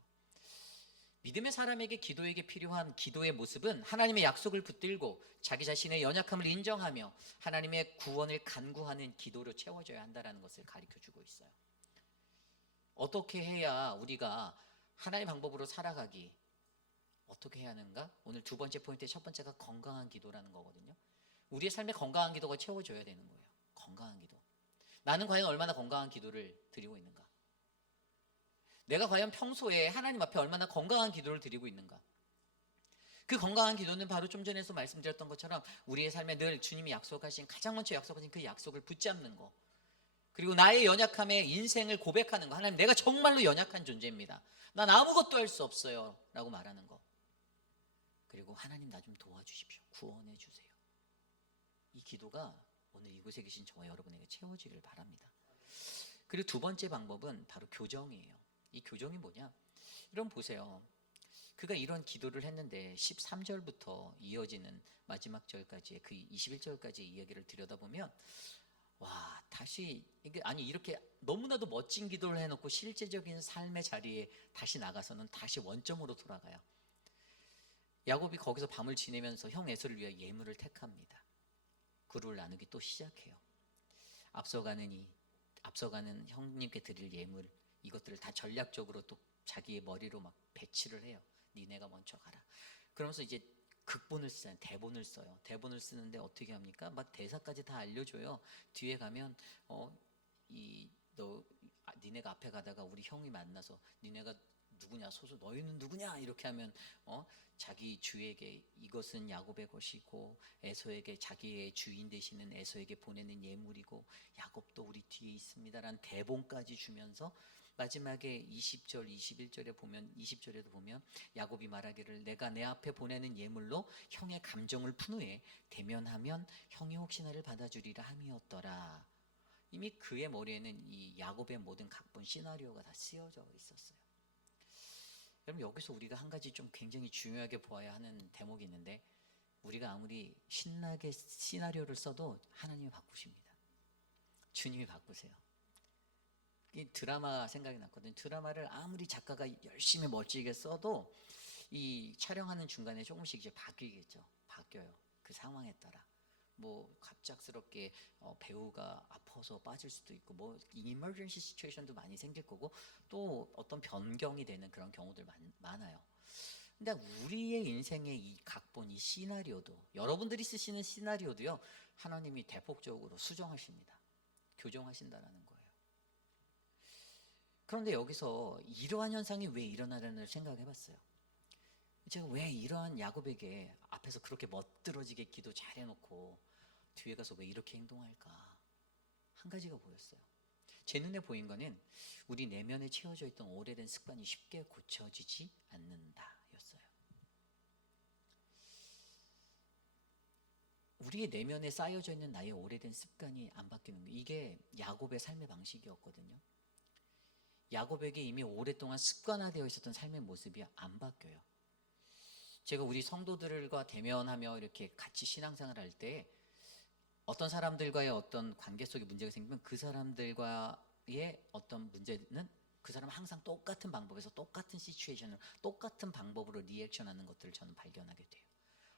믿음의 사람에게 기도에게 필요한 기도의 모습은 하나님의 약속을 붙들고 자기 자신의 연약함을 인정하며 하나님의 구원을 간구하는 기도로 채워져야 한다는 것을 가르쳐주고 있어요. 어떻게 해야 우리가 하나님의 방법으로 살아가기 어떻게 해야 하는가? 오늘 두 번째 포인트의 첫 번째가 건강한 기도라는 거거든요. 우리의 삶에 건강한 기도가 채워져야 되는 거예요. 건강한 기도. 나는 과연 얼마나 건강한 기도를 드리고 있는가? 내가 과연 평소에 하나님 앞에 얼마나 건강한 기도를 드리고 있는가? 그 건강한 기도는 바로 좀 전에서 말씀드렸던 것처럼 우리의 삶에 늘 주님이 약속하신, 가장 먼저 약속하신 그 약속을 붙잡는 거, 그리고 나의 연약함에 인생을 고백하는 거. 하나님, 내가 정말로 연약한 존재입니다. 난 아무것도 할 수 없어요 라고 말하는 거. 그리고 하나님, 나 좀 도와주십시오. 구원해 주세요. 이 기도가 오늘 이곳에 계신 저와 여러분에게 채워지길 바랍니다. 그리고 두 번째 방법은 바로 교정이에요. 이 교정이 뭐냐? 여러분 보세요. 그가 이런 기도를 했는데 13절부터 이어지는 마지막 절까지의 그 21절까지의 이야기를 들여다보면, 와, 다시 이게, 아니, 이렇게 너무나도 멋진 기도를 해놓고 실제적인 삶의 자리에 다시 나가서는 다시 원점으로 돌아가요. 야곱이 거기서 밤을 지내면서 형 에서를 위하여 예물을 택합니다. 그루를 나누기 또 시작해요. 앞서가는 형님께 드릴 예물, 이것들을 다 전략적으로 또 자기의 머리로 막 배치를 해요. 니네가 먼저 가라. 그러면서 이제 극본을 써요. 대본을 써요. 대본을 쓰는데 어떻게 합니까? 막 대사까지 다 알려줘요. 뒤에 가면 니네가 앞에 가다가 우리 형이 만나서 니네가 누구냐, 소소 너희는 누구냐 이렇게 하면 자기 주에게 이것은 야곱의 것이고 에서에게, 자기의 주인 되시는 에서에게 보내는 예물이고 야곱도 우리 뒤에 있습니다라는 대본까지 주면서 마지막에 20절 21절에 보면, 20절에도 보면 야곱이 말하기를 내가 내 앞에 보내는 예물로 형의 감정을 푼 후에 대면하면 형이 혹시 나를 받아주리라 함이었더라. 이미 그의 머리에는 이 야곱의 모든 각본 시나리오가 다 쓰여져 있었어요. 여러분, 여기서 우리가 한 가지 좀 굉장히 중요하게 보아야 하는 대목이 있는데, 우리가 아무리 신나게 시나리오를 써도 하나님이 바꾸십니다. 주님이 바꾸세요. 이 드라마 생각이 났거든요. 드라마를 아무리 작가가 열심히 멋지게 써도 이 촬영하는 중간에 조금씩 이제 바뀌겠죠. 바뀌어요. 그 상황에 따라. 뭐 갑작스럽게 배우가 아파서 빠질 수도 있고, 뭐 이머전시 시츄에이션도 많이 생길 거고, 또 어떤 변경이 되는 그런 경우들 많아요. 근데 우리의 인생의 이 각본, 이 시나리오도, 여러분들이 쓰시는 시나리오도요, 하나님이 대폭적으로 수정하십니다. 교정하신다라는 거예요. 그런데 여기서 이러한 현상이 왜 일어나려는 생각을 해봤어요. 제가 왜 이러한 야곱에게 앞에서 그렇게 멋들어지게 기도 잘 해놓고 뒤에 가서 왜 이렇게 행동할까? 한 가지가 보였어요. 제 눈에 보인 거는 우리 내면에 채워져 있던 오래된 습관이 쉽게 고쳐지지 않는다 였어요. 우리의 내면에 쌓여져 있는 나의 오래된 습관이 안 바뀌는 거예요. 이게 야곱의 삶의 방식이었거든요. 야곱에게 이미 오랫동안 습관화되어 있었던 삶의 모습이 안 바뀌어요. 제가 우리 성도들과 대면하며 이렇게 같이 신앙생활을 할 때 어떤 사람들과의 어떤 관계 속에 문제가 생기면 그 사람들과의 어떤 문제는 그 사람은 항상 똑같은 방법에서 똑같은 시츄에이션을 똑같은 방법으로 리액션하는 것들을 저는 발견하게 돼요.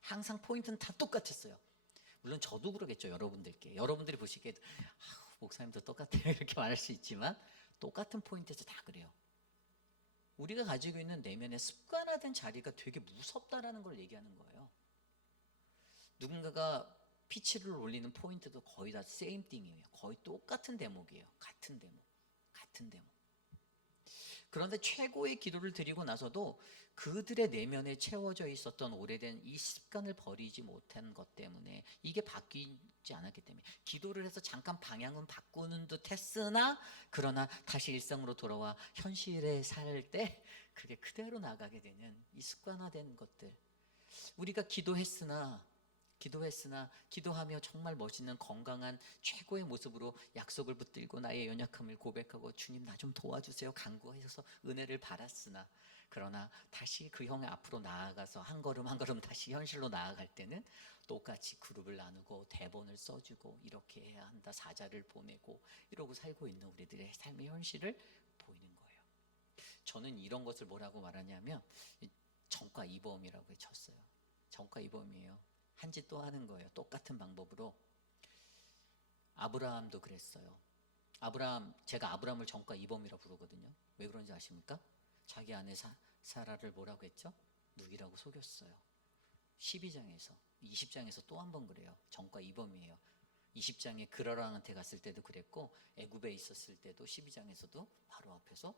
항상 포인트는 다 똑같았어요. 물론 저도 그러겠죠. 여러분들이 보시기에도 목사님도 똑같아요 이렇게 말할 수 있지만 똑같은 포인트에서 다 그래요. 우리가 가지고 있는 내면의 습관화된 자리가 되게 무섭다라는 걸 얘기하는 거예요. 누군가가 피치를 올리는 포인트도 거의 다 same thing이에요. 거의 똑같은 대목이에요. 같은 대목. 그런데 최고의 기도를 드리고 나서도 그들의 내면에 채워져 있었던 오래된 이 습관을 버리지 못한 것 때문에, 이게 바뀌지 않았기 때문에, 기도를 해서 잠깐 방향은 바꾸는 듯 했으나 그러나 다시 일상으로 돌아와 현실에 살 때 그게 그대로 나가게 되는 이 습관화된 것들. 우리가 기도하며 정말 멋있는 건강한 최고의 모습으로 약속을 붙들고 나의 연약함을 고백하고 주님 나 좀 도와주세요 간구하셔서 은혜를 받았으나, 그러나 다시 그 형의 앞으로 나아가서 한 걸음 한 걸음 다시 현실로 나아갈 때는 똑같이 그룹을 나누고 대본을 써주고 이렇게 해야 한다, 사자를 보내고 이러고 살고 있는 우리들의 삶의 현실을 보이는 거예요. 저는 이런 것을 뭐라고 말하냐면 정과 이범이라고 쳤어요. 정과 이범이에요. 한 짓 또 하는 거예요. 똑같은 방법으로. 아브라함도 그랬어요. 제가 아브라함을 정과 이범이라 부르거든요. 왜 그런지 아십니까? 자기 아내 사라를 뭐라고 했죠? 누이라고 속였어요. 12장에서 20장에서 또 한 번 그래요. 정과 이범이에요. 20장에 그라랑한테 갔을 때도 그랬고 애굽에 있었을 때도 12장에서도 바로 앞에서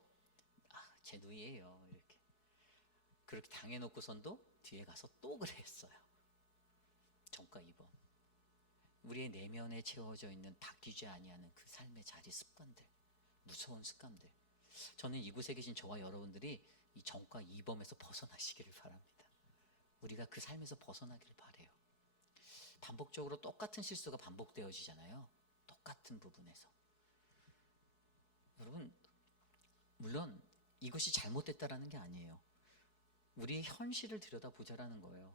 제 누이예요 이렇게 그렇게 당해놓고선도 뒤에 가서 또 그랬어요. 정과 이범. 우리의 내면에 채워져 있는 바뀌지 아니하는 그 삶의 자리 습관들, 무서운 습관들. 저는 이곳에 계신 저와 여러분들이 이 정과 이범에서 벗어나시기를 바랍니다. 우리가 그 삶에서 벗어나기를 바래요. 반복적으로 똑같은 실수가 반복되어지잖아요. 똑같은 부분에서. 여러분, 물론 이것이 잘못됐다라는 게 아니에요. 우리의 현실을 들여다보자라는 거예요.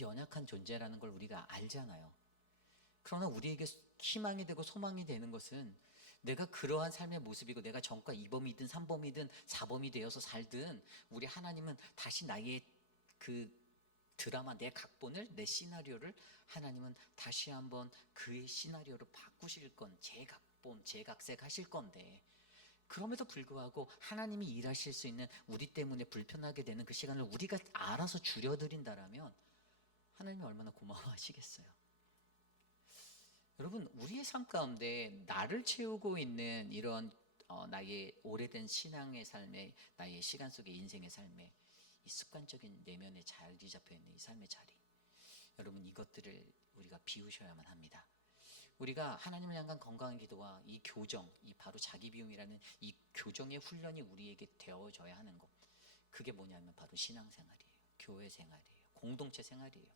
연약한 존재라는 걸 우리가 알잖아요. 그러나 우리에게 희망이 되고 소망이 되는 것은 내가 그러한 삶의 모습이고 내가 정과 2범이든 3범이든 4범이 되어서 살든 우리 하나님은 다시 나의 그 드라마 내 각본을 내 시나리오를 하나님은 다시 한번 그의 시나리오로 바꾸실 건 제 각본 제 각색 하실 건데 그럼에도 불구하고 하나님이 일하실 수 있는 우리 때문에 불편하게 되는 그 시간을 우리가 알아서 줄여드린다라면 하나님이 얼마나 고마워하시겠어요. 여러분 우리의 삶 가운데 나를 채우고 있는 이런 나의 오래된 신앙의 삶에 나의 시간 속의 인생의 삶에 이 습관적인 내면에 자리 잡혀있는 이 삶의 자리 여러분 이것들을 우리가 비우셔야만 합니다. 우리가 하나님을 향한 건강한 기도와 이 교정 이 바로 자기 비움이라는 이 교정의 훈련이 우리에게 되어져야 하는 것 그게 뭐냐면 바로 신앙생활이에요. 교회 생활이에요. 공동체 생활이에요.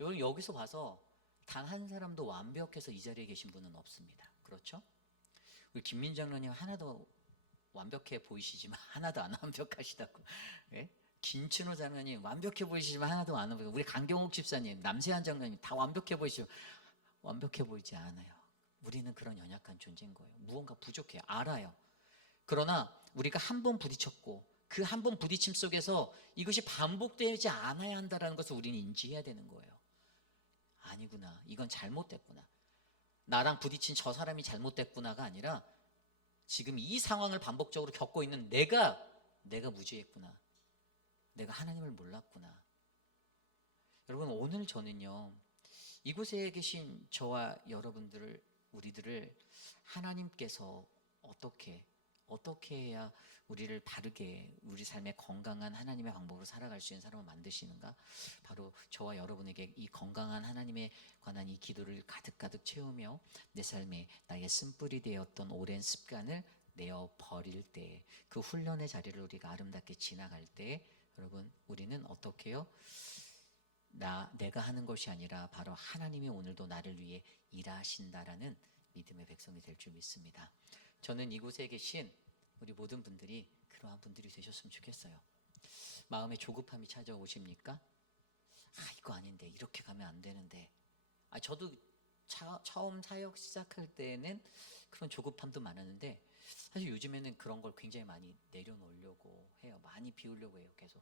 여러분 여기서 봐서 단 한 사람도 완벽해서 이 자리에 계신 분은 없습니다. 그렇죠? 우리 김민 장로님 하나도 완벽해 보이시지만 하나도 안 완벽하시다고. 예? 김춘호 장로님 완벽해 보이시지만 하나도 안 완벽해. 우리 강경옥 집사님, 남세한 장로님 다 완벽해 보이시죠? 완벽해 보이지 않아요. 우리는 그런 연약한 존재인 거예요. 무언가 부족해요. 알아요. 그러나 우리가 한 번 부딪혔고 그 한 번 부딪힘 속에서 이것이 반복되지 않아야 한다는 것을 우리는 인지해야 되는 거예요. 아니구나. 이건 잘못됐구나. 나랑 부딪힌 저 사람이 잘못됐구나가 아니라 지금 이 상황을 반복적으로 겪고 있는 내가 무지했구나. 내가 하나님을 몰랐구나. 여러분 오늘 저는요. 이곳에 계신 저와 여러분들을 우리들을 하나님께서 어떻게 해야 우리를 바르게 우리 삶의 건강한 하나님의 방법으로 살아갈 수 있는 사람을 만드시는가? 바로 저와 여러분에게 이 건강한 하나님에 관한 이 기도를 가득가득 채우며 내 삶에 나의 쓴뿌리 되었던 오랜 습관을 내어 버릴 때 그 훈련의 자리를 우리가 아름답게 지나갈 때 여러분 우리는 어떻게 해요? 내가 하는 것이 아니라 바로 하나님이 오늘도 나를 위해 일하신다라는 믿음의 백성이 될 줄 믿습니다. 저는 이곳에 계신 우리 모든 분들이 그러한 분들이 되셨으면 좋겠어요. 마음에 조급함이 찾아오십니까? 이거 아닌데 이렇게 가면 안 되는데 저도 처음 사역 시작할 때는 그런 조급함도 많았는데 사실 요즘에는 그런 걸 굉장히 많이 내려놓으려고 해요. 많이 비우려고 해요. 계속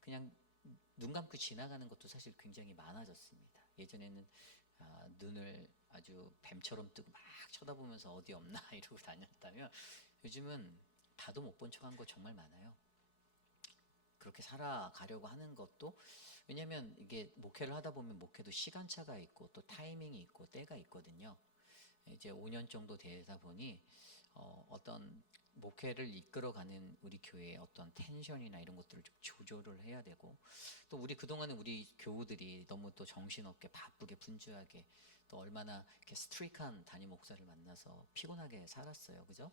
그냥 눈 감고 지나가는 것도 사실 굉장히 많아졌습니다. 예전에는 눈을 아주 뱀처럼 뜨고 막 쳐다보면서 어디 없나 이러고 다녔다면 요즘은 봐도 못 본 척한 거 정말 많아요. 그렇게 살아가려고 하는 것도 왜냐하면 이게 목회를 하다 보면 목회도 시간차가 있고 또 타이밍이 있고 때가 있거든요. 이제 5년 정도 되다 보니 어떤 목회를 이끌어가는 우리 교회의 어떤 텐션이나 이런 것들을 좀 조절을 해야 되고 또 우리 그동안에 우리 교우들이 너무 또 정신없게 바쁘게 분주하게 또 얼마나 이렇게 스트릭한 담임 목사를 만나서 피곤하게 살았어요. 그죠?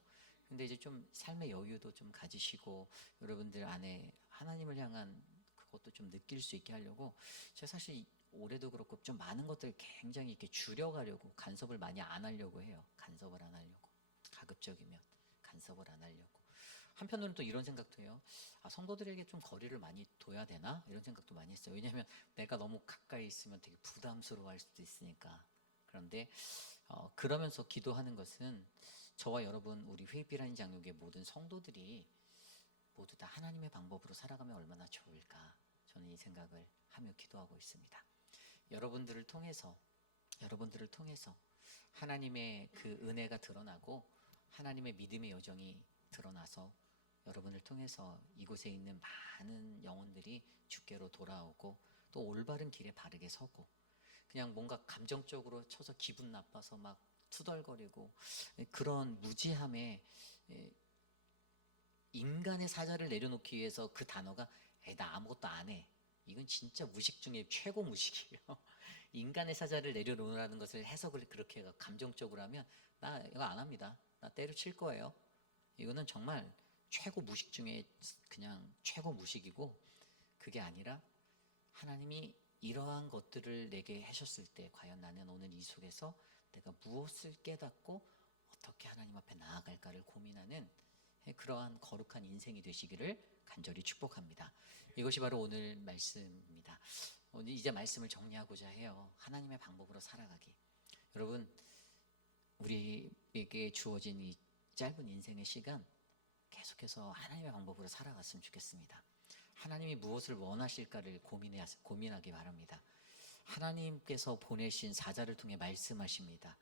근데 이제 좀 삶의 여유도 좀 가지시고 여러분들 안에 하나님을 향한 그것도 좀 느낄 수 있게 하려고 제가 사실 올해도 그렇고 좀 많은 것들을 굉장히 이렇게 줄여가려고 간섭을 많이 안 하려고 해요. 간섭을 안 하려고 가급적이면 간섭을 안 하려고 한편으로는 또 이런 생각도 해요. 성도들에게 좀 거리를 많이 둬야 되나 이런 생각도 많이 했어요. 왜냐하면 내가 너무 가까이 있으면 되게 부담스러워할 수도 있으니까. 그런데 그러면서 기도하는 것은 저와 여러분 우리 회비라는 장육의 모든 성도들이 모두 다 하나님의 방법으로 살아가면 얼마나 좋을까, 저는 이 생각을 하며 기도하고 있습니다. 여러분들을 통해서 하나님의 그 은혜가 드러나고 하나님의 믿음의 여정이 드러나서 여러분을 통해서 이곳에 있는 많은 영혼들이 주께로 돌아오고 또 올바른 길에 바르게 서고, 그냥 뭔가 감정적으로 쳐서 기분 나빠서 막 투덜거리고 그런 무지함에 인간의 사자를 내려놓기 위해서 그 단어가 나 아무것도 안 해, 이건 진짜 무식 중에 최고 무식이에요. 인간의 사자를 내려놓으라는 것을 해석을 그렇게 감정적으로 하면 나 이거 안 합니다, 나 때려칠 거예요, 이거는 정말 최고 무식 중에 그냥 최고 무식이고, 그게 아니라 하나님이 이러한 것들을 내게 하셨을 때 과연 나는 오늘 이 속에서 내가 무엇을 깨닫고 어떻게 하나님 앞에 나아갈까를 고민하는 그러한 거룩한 인생이 되시기를 간절히 축복합니다. 이것이 바로 오늘 말씀입니다. 오늘 이제 말씀을 정리하고자 해요. 하나님의 방법으로 살아가기. 여러분, 우리에게 주어진 이 짧은 인생의 시간 계속해서 하나님의 방법으로 살아갔으면 좋겠습니다. 하나님이 무엇을 원하실까를 고민하기 바랍니다. 하나님께서 보내신 사자를 통해 말씀하십니다.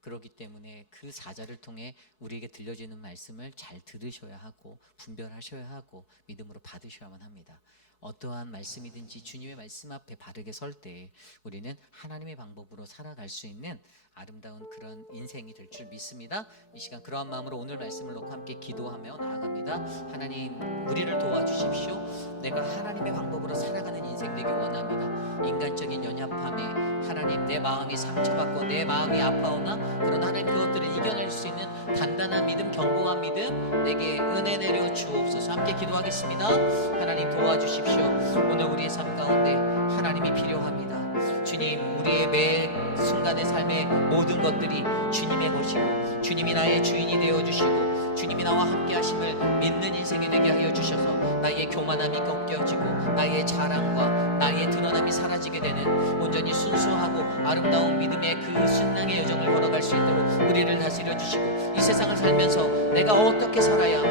그렇기 때문에 그 사자를 통해 우리에게 들려지는 말씀을 잘 들으셔야 하고 분별하셔야 하고 믿음으로 받으셔야만 합니다. 어떠한 말씀이든지 주님의 말씀 앞에 바르게 설 때 우리는 하나님의 방법으로 살아갈 수 있는 아름다운 그런 인생이 될 줄 믿습니다. 이 시간 그러한 마음으로 오늘 말씀을 놓고 함께 기도하며 나아갑니다. 하나님, 우리를 도와주십시오. 내가 하나님의 방법으로 살아가는 인생 되기 원합니다. 인간적인 연약함에 하나님, 내 마음이 상처받고 내 마음이 아파오나 그러나 하나님 그것들을 이겨낼 수 있는 단단한 믿음, 견고한 믿음 내게 은혜 내려 주옵소서. 함께 기도하겠습니다. 하나님 도와주십시오. 오늘 우리의 삶 가운데 하나님이 필요합니다. 주님, 우리의 매 순간의 삶의 모든 것들이 주님의 것이고 주님이 나의 주인이 되어주시고 주님이 나와 함께 하심을 믿는 인생이 되게 하여 주셔서 나의 교만함이 꺾여지고 나의 자랑과 나의 드러남이 사라지게 되는 온전히 순수하고 아름다운 믿음의 그 순양의 여정을 걸어갈 수 있도록 우리를 다스려 주시고, 이 세상을 살면서 내가 어떻게 살아야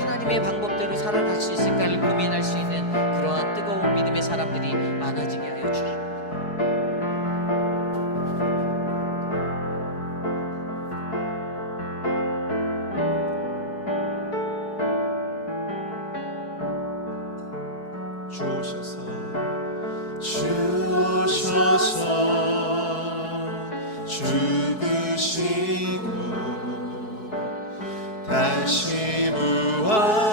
하나님의 방법대로 살아갈 수 있을까를 고민할 수 있는 그러한 뜨거운 믿음의 사람들이 많아지게 하여 주시고, 주오셔서 죽으시고 다시 부활하심으로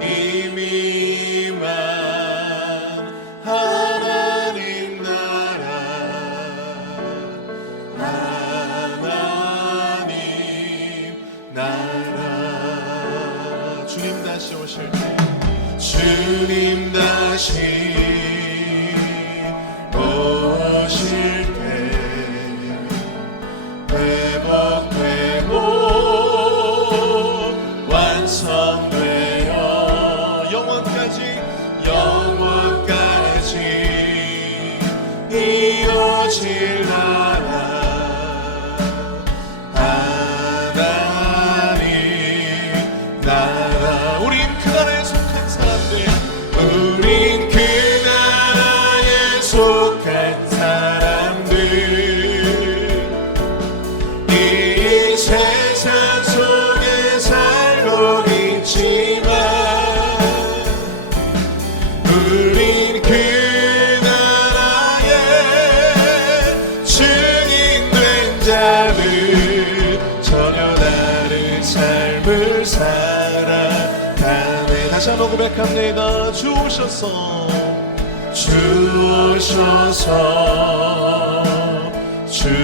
이미만 하나님 나라 주님 다시 오실 때 회복되고 완성되어 영원까지 이어질 나라 하나님 나라. 우린 그 나라에 속한 사람들, 우린 그 나라에 속한 사람들, 이 세상 속에 살고 있지만 우린 그 나라의 증인된 자들, 전혀 다른 삶을 살아가네. 다시 한번 고백합니다. 주오셔서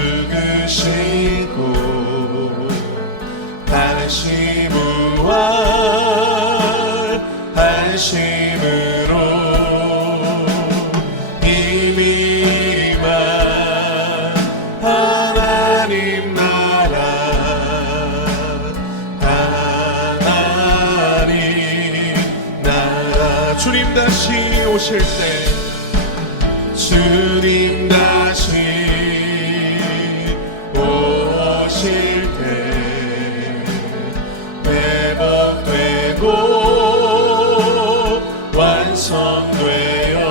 죽으시고 다시 부활하심으로 이미만 하나님 나라 하나님 나라. 주님 다시 오실 때 주님 다시 오실 이어질 때 회복되고 완성되어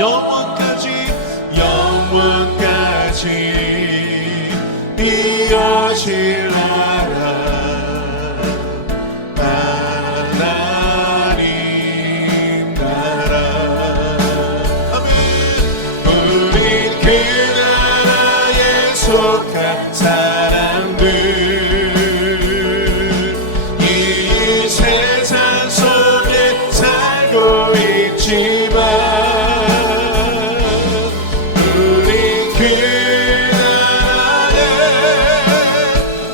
영원까지 이어질 나라 하나님 나라. 아멘. 우린 그 나라에 속한 사람들, 이 세상 속에 살고 있지만 우린 그 나라에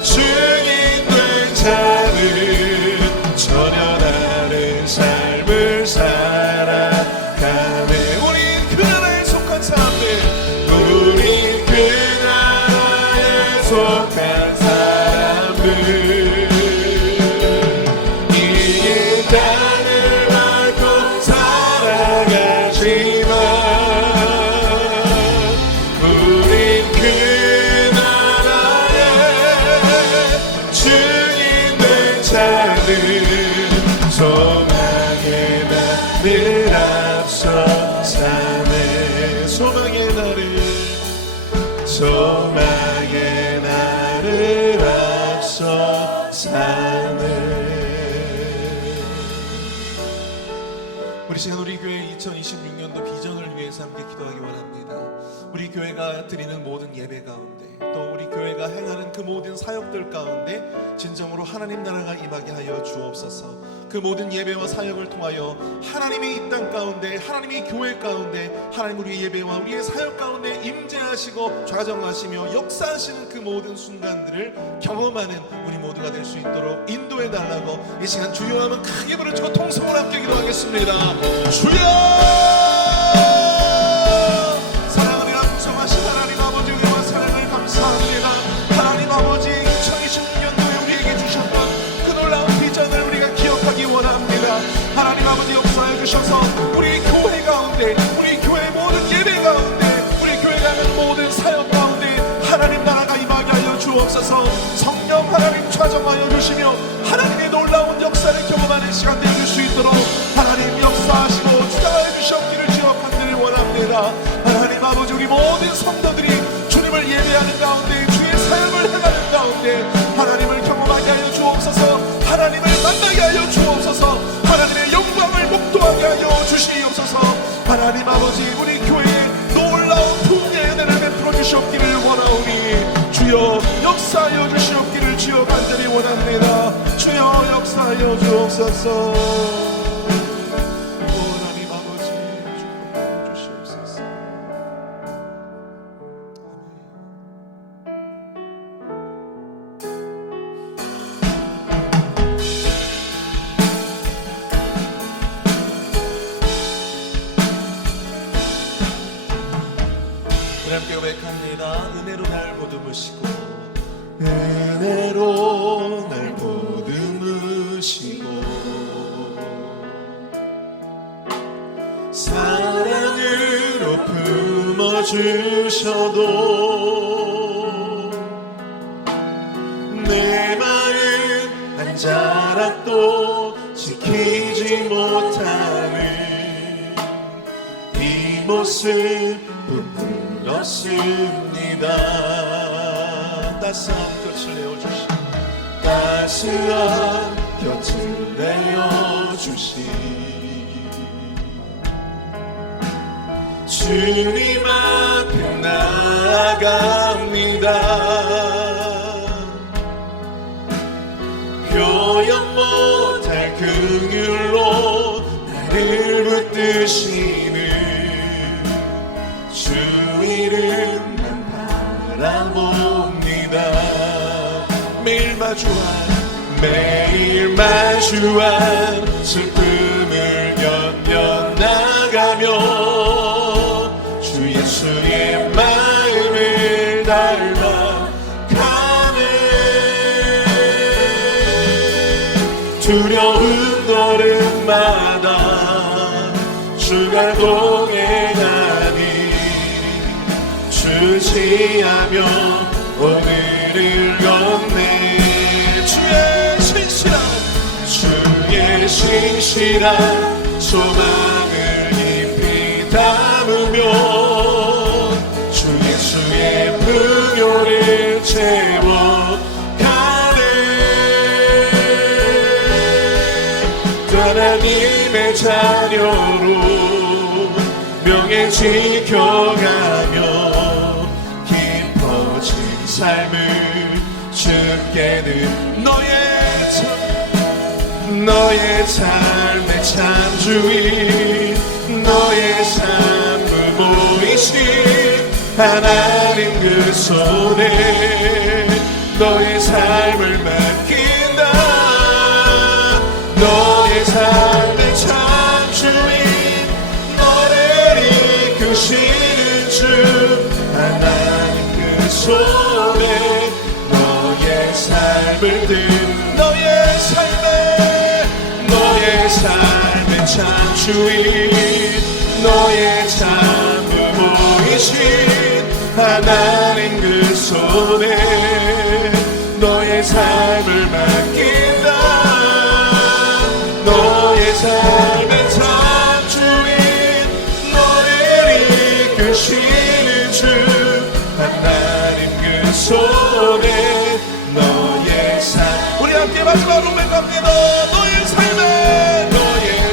주인 된 자들, 전혀 다른 삶을 살아가네. 우린 그 나라에 속한 사람들, 우린 그 나라에 속한 사람들, 이 땅을 밟고 살아가지만 우린 그 나라에 주인 된 자들, 소망의 나를 앞서 사네. 소망의 나를, 소망의 나를 앞서 사네. 우리 시간 우리 교회 2026년도 비전을 위해서 함께 기도하기 원합니다. 우리 교회가 드리는 모든 예배 가운데, 또 우리 교회가 행하는 그 모든 사역들 가운데 진정으로 하나님 나라가 임하게 하여 주옵소서. 그 모든 예배와 사역을 통하여 하나님이 이 땅 가운데, 하나님이 교회 가운데, 하나님 우리의 예배와 우리의 사역 가운데 임재하시고 좌정하시며 역사하시는 그 모든 순간들을 경험하는 우리 모두가 될 수 있도록 인도해 달라고 이 시간 주여 하면 크게 부르짖고 통성을 함께 기도하겠습니다. 주여! 사랑하는 풍성하신 하나님 아버지, 은혜와 사랑을 감사합니다. 하나님 아버지, 2026년도에 우리에게 주셨던 그 놀라운 비전을 우리가 기억하기 원합니다. 하나님 아버지, 역사해 주셔서 우리 교회 가운데, 우리 교회 모든 예배 가운데, 우리 교회가 하는 모든 사역 가운데 하나님 나라가 임하게 하여 주옵소서. 성령 하나님 좌정하여 주시며 하나님의 놀라운 역사를 경험하는 시간 되어줄 수 있도록 하나님 역사하시고 주장하여 주셨기를 기억하기를 원합니다. 하나님 아버지, 우리 모든 성도들이 주님을 예배하는 가운데, 주의 사역을 행하는 가운데 하나님을 경험하게 하여 주옵소서. 하나님을 만나게 하여 주옵소서. 하나님의 영광을 목도하게 하여 주시옵소서. 하나님 아버지, 우리 교회에 놀라운 부흥의 은혜를 베풀어 주시옵기를 원하오니 주여 역사하여 주시옵기를 주여 간절히 원합니다. 주여 역사하여 주옵소서. 하나님 아버지, 축복하여 주시옵소서. 우리 함께 고백합니다. 은혜로 날 보듬으시고, 은혜로 날 보듬으시고, 사랑으로 품어주셔도 내 마음 한 자락도 지키지 못하는 이 모습 부끄럽습니다. 따스한 곁을 내어주시, 따스한 곁을 내어주시, 주님 앞에 나아갑니다. 표현 못할 긍휼로 나를 붙드시는 주 이름만 바라봅니다. 매일 마주한 슬픔을 견뎌나가며 주 예수의 마음을 닮아가네. 두려운 걸음마다 주가 동행하니 주지하며 오늘 길을 걷네. 주의 신실한 소망을 깊이 담으며 주 예수의 풍요를 채워가네. 하나님의 자녀로 명예 지켜가며 깊어진 삶을 주께는 너의 삶의 참주인 너의 삶을 모이신 하나님 그 손에 너의 삶을 맡긴다. 너의 삶의 참주인 너를 이끄시는 주 하나님 그 손에 너의 삶을 든 너의 삶의 참주인 너의 삶을 모이신 하나님 그 손에 너의 삶을 맡긴다. 너의 삶의 참주인 너를 이끄시는 주 하나님 그 손에 너의 삶. 우리 함께 마지막으로 맹갑니다. 너의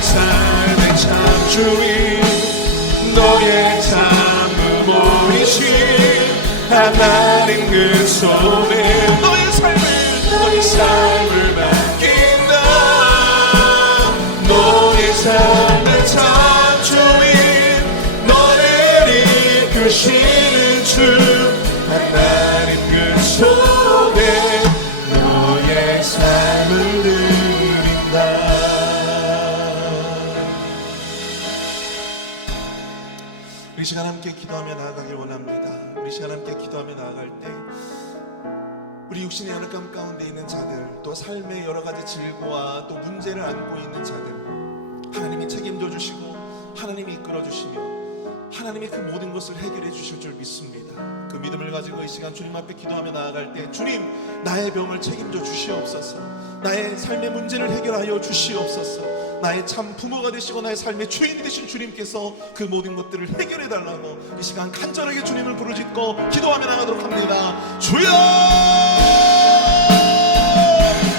삶의 참주인 너의 삶을 모이신 하나님 그 손에 너의 삶을 맡긴다. 너의 삶의 참주인 너를 이끄시는 주 하나님 그 손에 너의 삶을 드린다. 우리 시간 함께 기도하며 나아가길 원합니다. 우리 시간 함께 기도하며 나아갈 때 우리 육신의 연약감 가운데 있는 자들, 또 삶의 여러 가지 질고와 또 문제를 안고 있는 자들 하나님이 책임져 주시고 하나님이 이끌어 주시며 하나님이 그 모든 것을 해결해 주실 줄 믿습니다. 그 믿음을 가지고 이 시간 주님 앞에 기도하며 나아갈 때 주님 나의 병을 책임져 주시옵소서. 나의 삶의 문제를 해결하여 주시옵소서. 나의 참 부모가 되시고 나의 삶의 주인이 되신 주님께서 그 모든 것들을 해결해 달라고 이 시간 간절하게 주님을 부르짖고 기도하며 나가도록 합니다. 주여!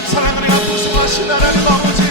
사랑하는 풍성하신 하나님 아버지,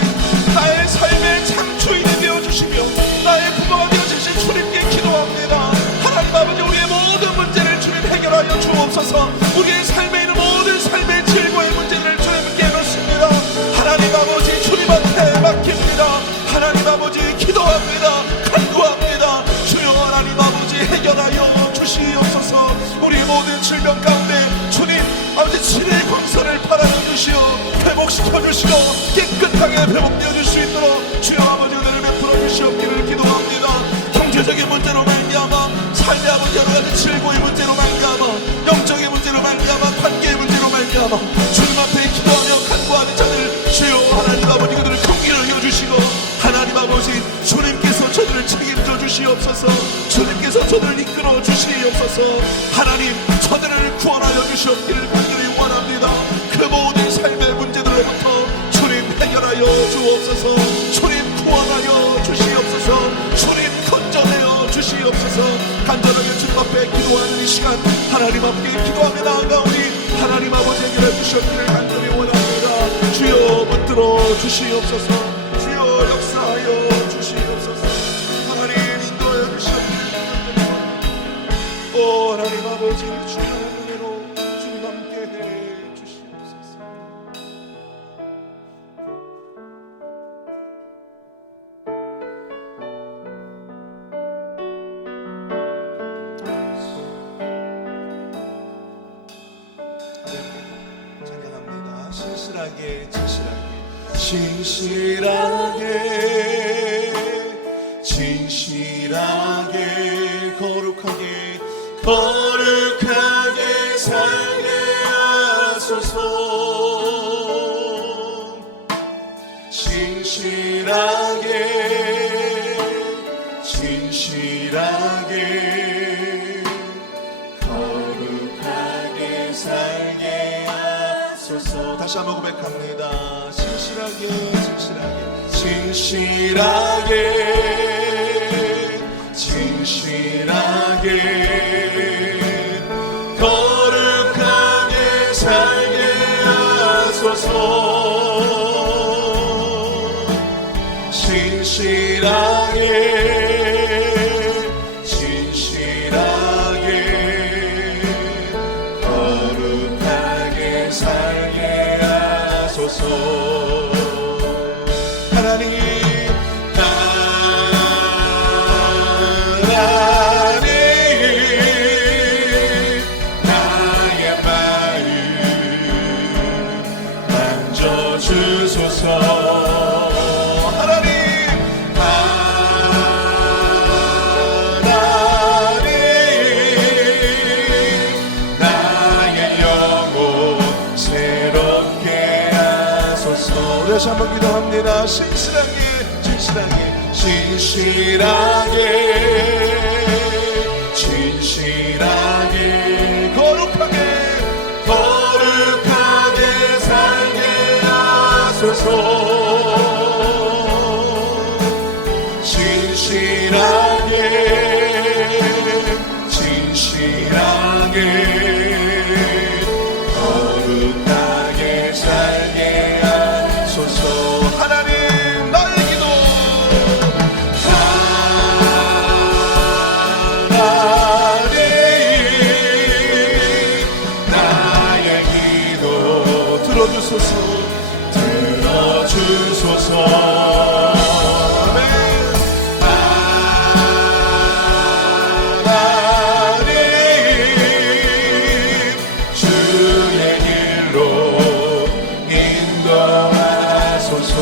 나의 삶의 참 주인이 되어주시며 나의 부모가 되어주신 주님께 기도합니다. 하나님 아버지, 우리의 모든 문제를 주님 해결하여 주옵소서. 우리의 삶에 있는 모든 삶의 질과의 문제를 주님께 놓습니다. 하나님 아버지, 주님 앞에 맡깁니다. 하나님 아버지, 기도합니다. 간구합니다. 주여 하나님 아버지, 해결하여 주시옵소서. 우리의 모든 질병 가운데 주님 아버지 치료의 광선을 팔아여 주시어 회복시켜 주시고 깨끗하게 회복되어 줄 수 있도록 주여 아버지 은혜를 베풀어 주시옵기를 기도합니다. 경제적인 문제로 말미암아 삶의 아버지 여러 가지 질고의 문제로 말미암아 영적인 문제로 말미암아 관계의 문제로 말미암아 주님 앞에 기도하며 간구하는 자들 주여 하나님 아버지 그들을 긍휼히 여주시고 하나님 아버지 주님께서 저들을 책임져 주시옵소서. 주님께서 저들을 이끌어 주시옵소서. 하나님 저들을 구원하여 주시옵기를 간절히 원합니다. 그 모든 삶의 문제들로부터 주님 해결하여 주옵소서. 주님 구원하여 주시옵소서. 주님 건져내어 주시옵소서. 간절하게 주님 앞에 기도하는 이 시간 하나님 앞에 기도하며 나아가오니 하나님 아버지 해결해 주시옵기를 간절히 원합니다. 주여 붙들어 주시옵소서. 주여 역사하여 주시옵소서. 하나님 인도하여 주시옵기를 오 하나님 아버지 주여 은혜로 주님 함께 해 주시옵소서. 찬양합니다. 신실하게 진실하게 거룩하게 살게 하소서. 진실하게 거룩하게 살게 다시 한번 고백합니다. 신실하게 거룩하게 살게 하소서. 진실하게 거룩하게 살게 하소서. 하나님 나의 마음 만져주소서. 다시 한번 기도합니다. 진실하게 거룩하게 살게 하소서. 진실하게 거룩하게 살게 하소서. 하나님 나의 기도 들어주소서. 주의 길로 인도하소서.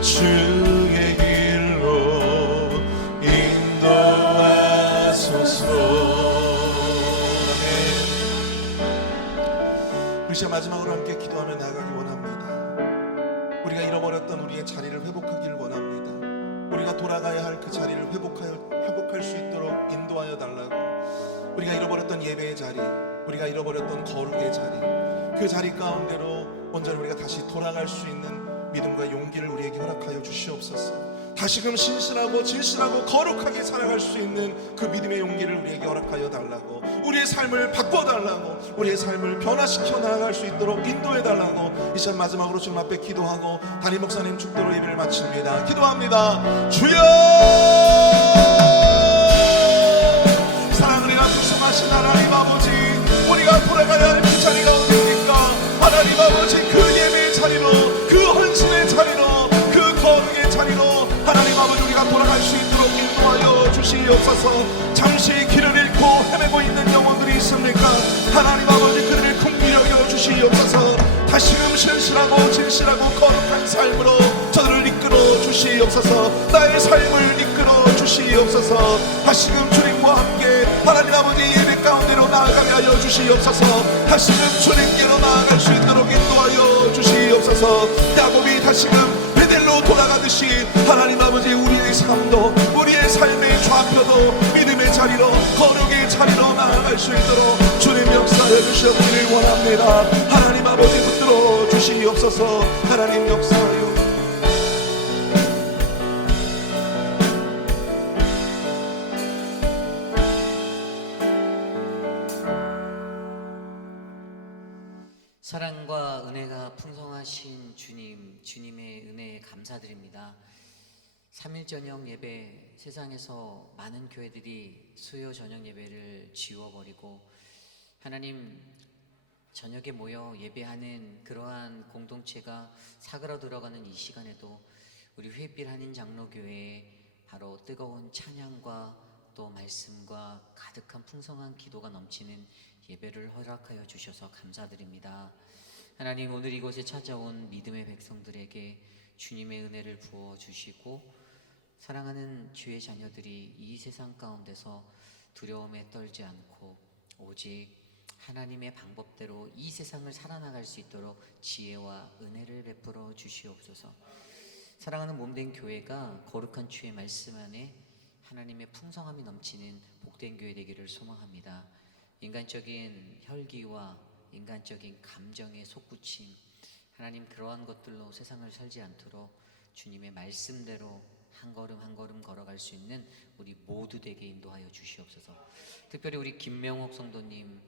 주의 길로 인도하소서. 우리 시간 마지막으로 함께 기도하며 나아가기 원합니다. 우리가 잃어버렸던 우리의 자리를 회복하기를 원합니다. 우리가 돌아가야 할 그 자리를 회복할 수 있도록 인도하여 달라고. 우리가 잃어버렸던 예배의 자리, 우리가 잃어버렸던 거룩의 자리, 그 자리 가운데로 온전히 우리가 다시 돌아갈 수 있는 믿음과 용기를 우리에게 허락하여 주시옵소서. 다시금 진실하고 거룩하게 살아갈 수 있는 그 믿음의 용기를 우리에게 허락하여 달라고. 우리의 삶을 바꿔달라고, 우리의 삶을 변화시켜 나아갈 수 있도록 인도해 달라고. 이 시간 마지막으로 주님 앞에 기도하고 담임 목사님 축도로 예배를 마칩니다. 기도합니다. 주여, 사랑을 풍성하신 하나님 아버지, 우리가 돌아가야 할 그 자리가 어디입니까? 하나님 아버지, 그 예배의 자리로, 그 헌신의 자리로, 그 거룩의 자리로 하나님 아버지 우리가 돌아갈 수 있도록 인도하여 주시옵소서. 잠시 길을 잃고 헤매고 있는 영혼들이 있습니까? 하나님 아버지 그들을 긍휼히 여겨 주시옵소서. 다시금 진실하고 거룩한 삶으로 저들을 이끌어 주시옵소서. 나의 삶을 이끌어 주시옵소서. 다시금 주님과 함께 하나님 아버지 예배 가운데로 나아가게 하여 주시옵소서. 다시금 주님께로 나아갈 수 있도록 인도하여 주시옵소서. 야곱이 다시금 베델로 돌아가듯이 하나님 아버지 우리의 삶도, 우리의 삶의 좌표도 믿음의 자리로, 거룩의 자리로 나아갈 수 있도록 주님 역사해 주시옵기를 원합니다. 하나님 아버지 붙들어 주시옵소서. 하나님 역사하여 사랑과 은혜가 풍성하신 주님의 은혜에 감사드립니다. 3일 저녁 예배, 세상에서 많은 교회들이 수요 저녁 예배를 지워버리고 하나님 저녁에 모여 예배하는 그러한 공동체가 사그라들어가는 이 시간에도 우리 휘빛 한인 장로교회에 바로 뜨거운 찬양과 또 말씀과 가득한 풍성한 기도가 넘치는 예배를 허락하여 주셔서 감사드립니다. 하나님, 오늘 이곳에 찾아온 믿음의 백성들에게 주님의 은혜를 부어 주시고 사랑하는 주의 자녀들이 이 세상 가운데서 두려움에 떨지 않고 오직 하나님의 방법대로 이 세상을 살아나갈 수 있도록 지혜와 은혜를 베풀어 주시옵소서. 사랑하는 몸된 교회가 거룩한 주의 말씀 안에 하나님의 풍성함이 넘치는 복된 교회 되기를 소망합니다. 인간적인 혈기와 인간적인 감정의 솟구침, 하나님 그러한 것들로 세상을 살지 않도록 주님의 말씀대로 한 걸음 한 걸음 걸어갈 수 있는 우리 모두 되게 인도하여 주시옵소서. 특별히 우리 김명옥 성도님,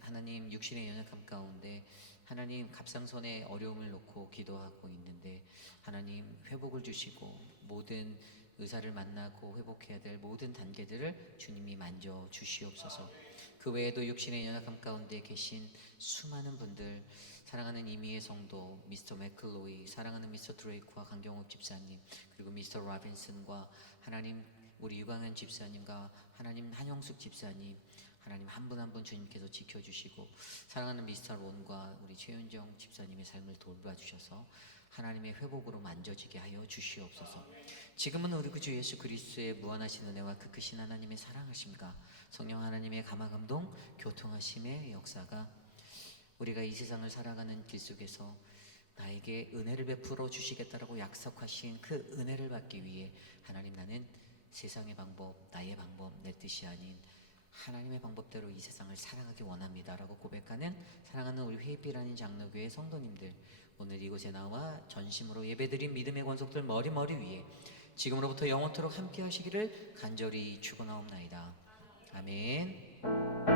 하나님 육신의 연약함 가운데 하나님 갑상선의 어려움을 놓고 기도하고 있는데 하나님 회복을 주시고 모든 의사를 만나고 회복해야 될 모든 단계들을 주님이 만져 주시옵소서. 그 외에도 육신의 연약함 가운데 계신 수많은 분들, 사랑하는 이미의 성도 미스터 맥클로이, 사랑하는 미스터 드레이크와 강경옥 집사님, 그리고 미스터 라빈슨과 하나님 우리 유광현 집사님과 하나님 한영숙 집사님, 하나님 한 분 한 분 주님께서 지켜주시고 사랑하는 미스터 론과 우리 최윤정 집사님의 삶을 돌봐주셔서 하나님의 회복으로 만져지게 하여 주시옵소서. 지금은 우리 구주 예수 그리스도의 무한하신 은혜와 그 크신 하나님의 사랑하심과 성령 하나님의 감화감동 교통하심의 역사가 우리가 이 세상을 살아가는 길 속에서 나에게 은혜를 베풀어 주시겠다라고 약속하신 그 은혜를 받기 위해 하나님 나는 세상의 방법, 나의 방법, 내 뜻이 아닌 하나님의 방법대로 이 세상을 살아가기 원합니다라고 고백하는 사랑하는 우리 회빛라는 장로교회 성도님들, 오늘 이곳에 나와 전심으로 예배드린 믿음의 권속들 머리 위에 지금으로부터 영원토록 함께 하시기를 간절히 축원하옵나이다. 아멘.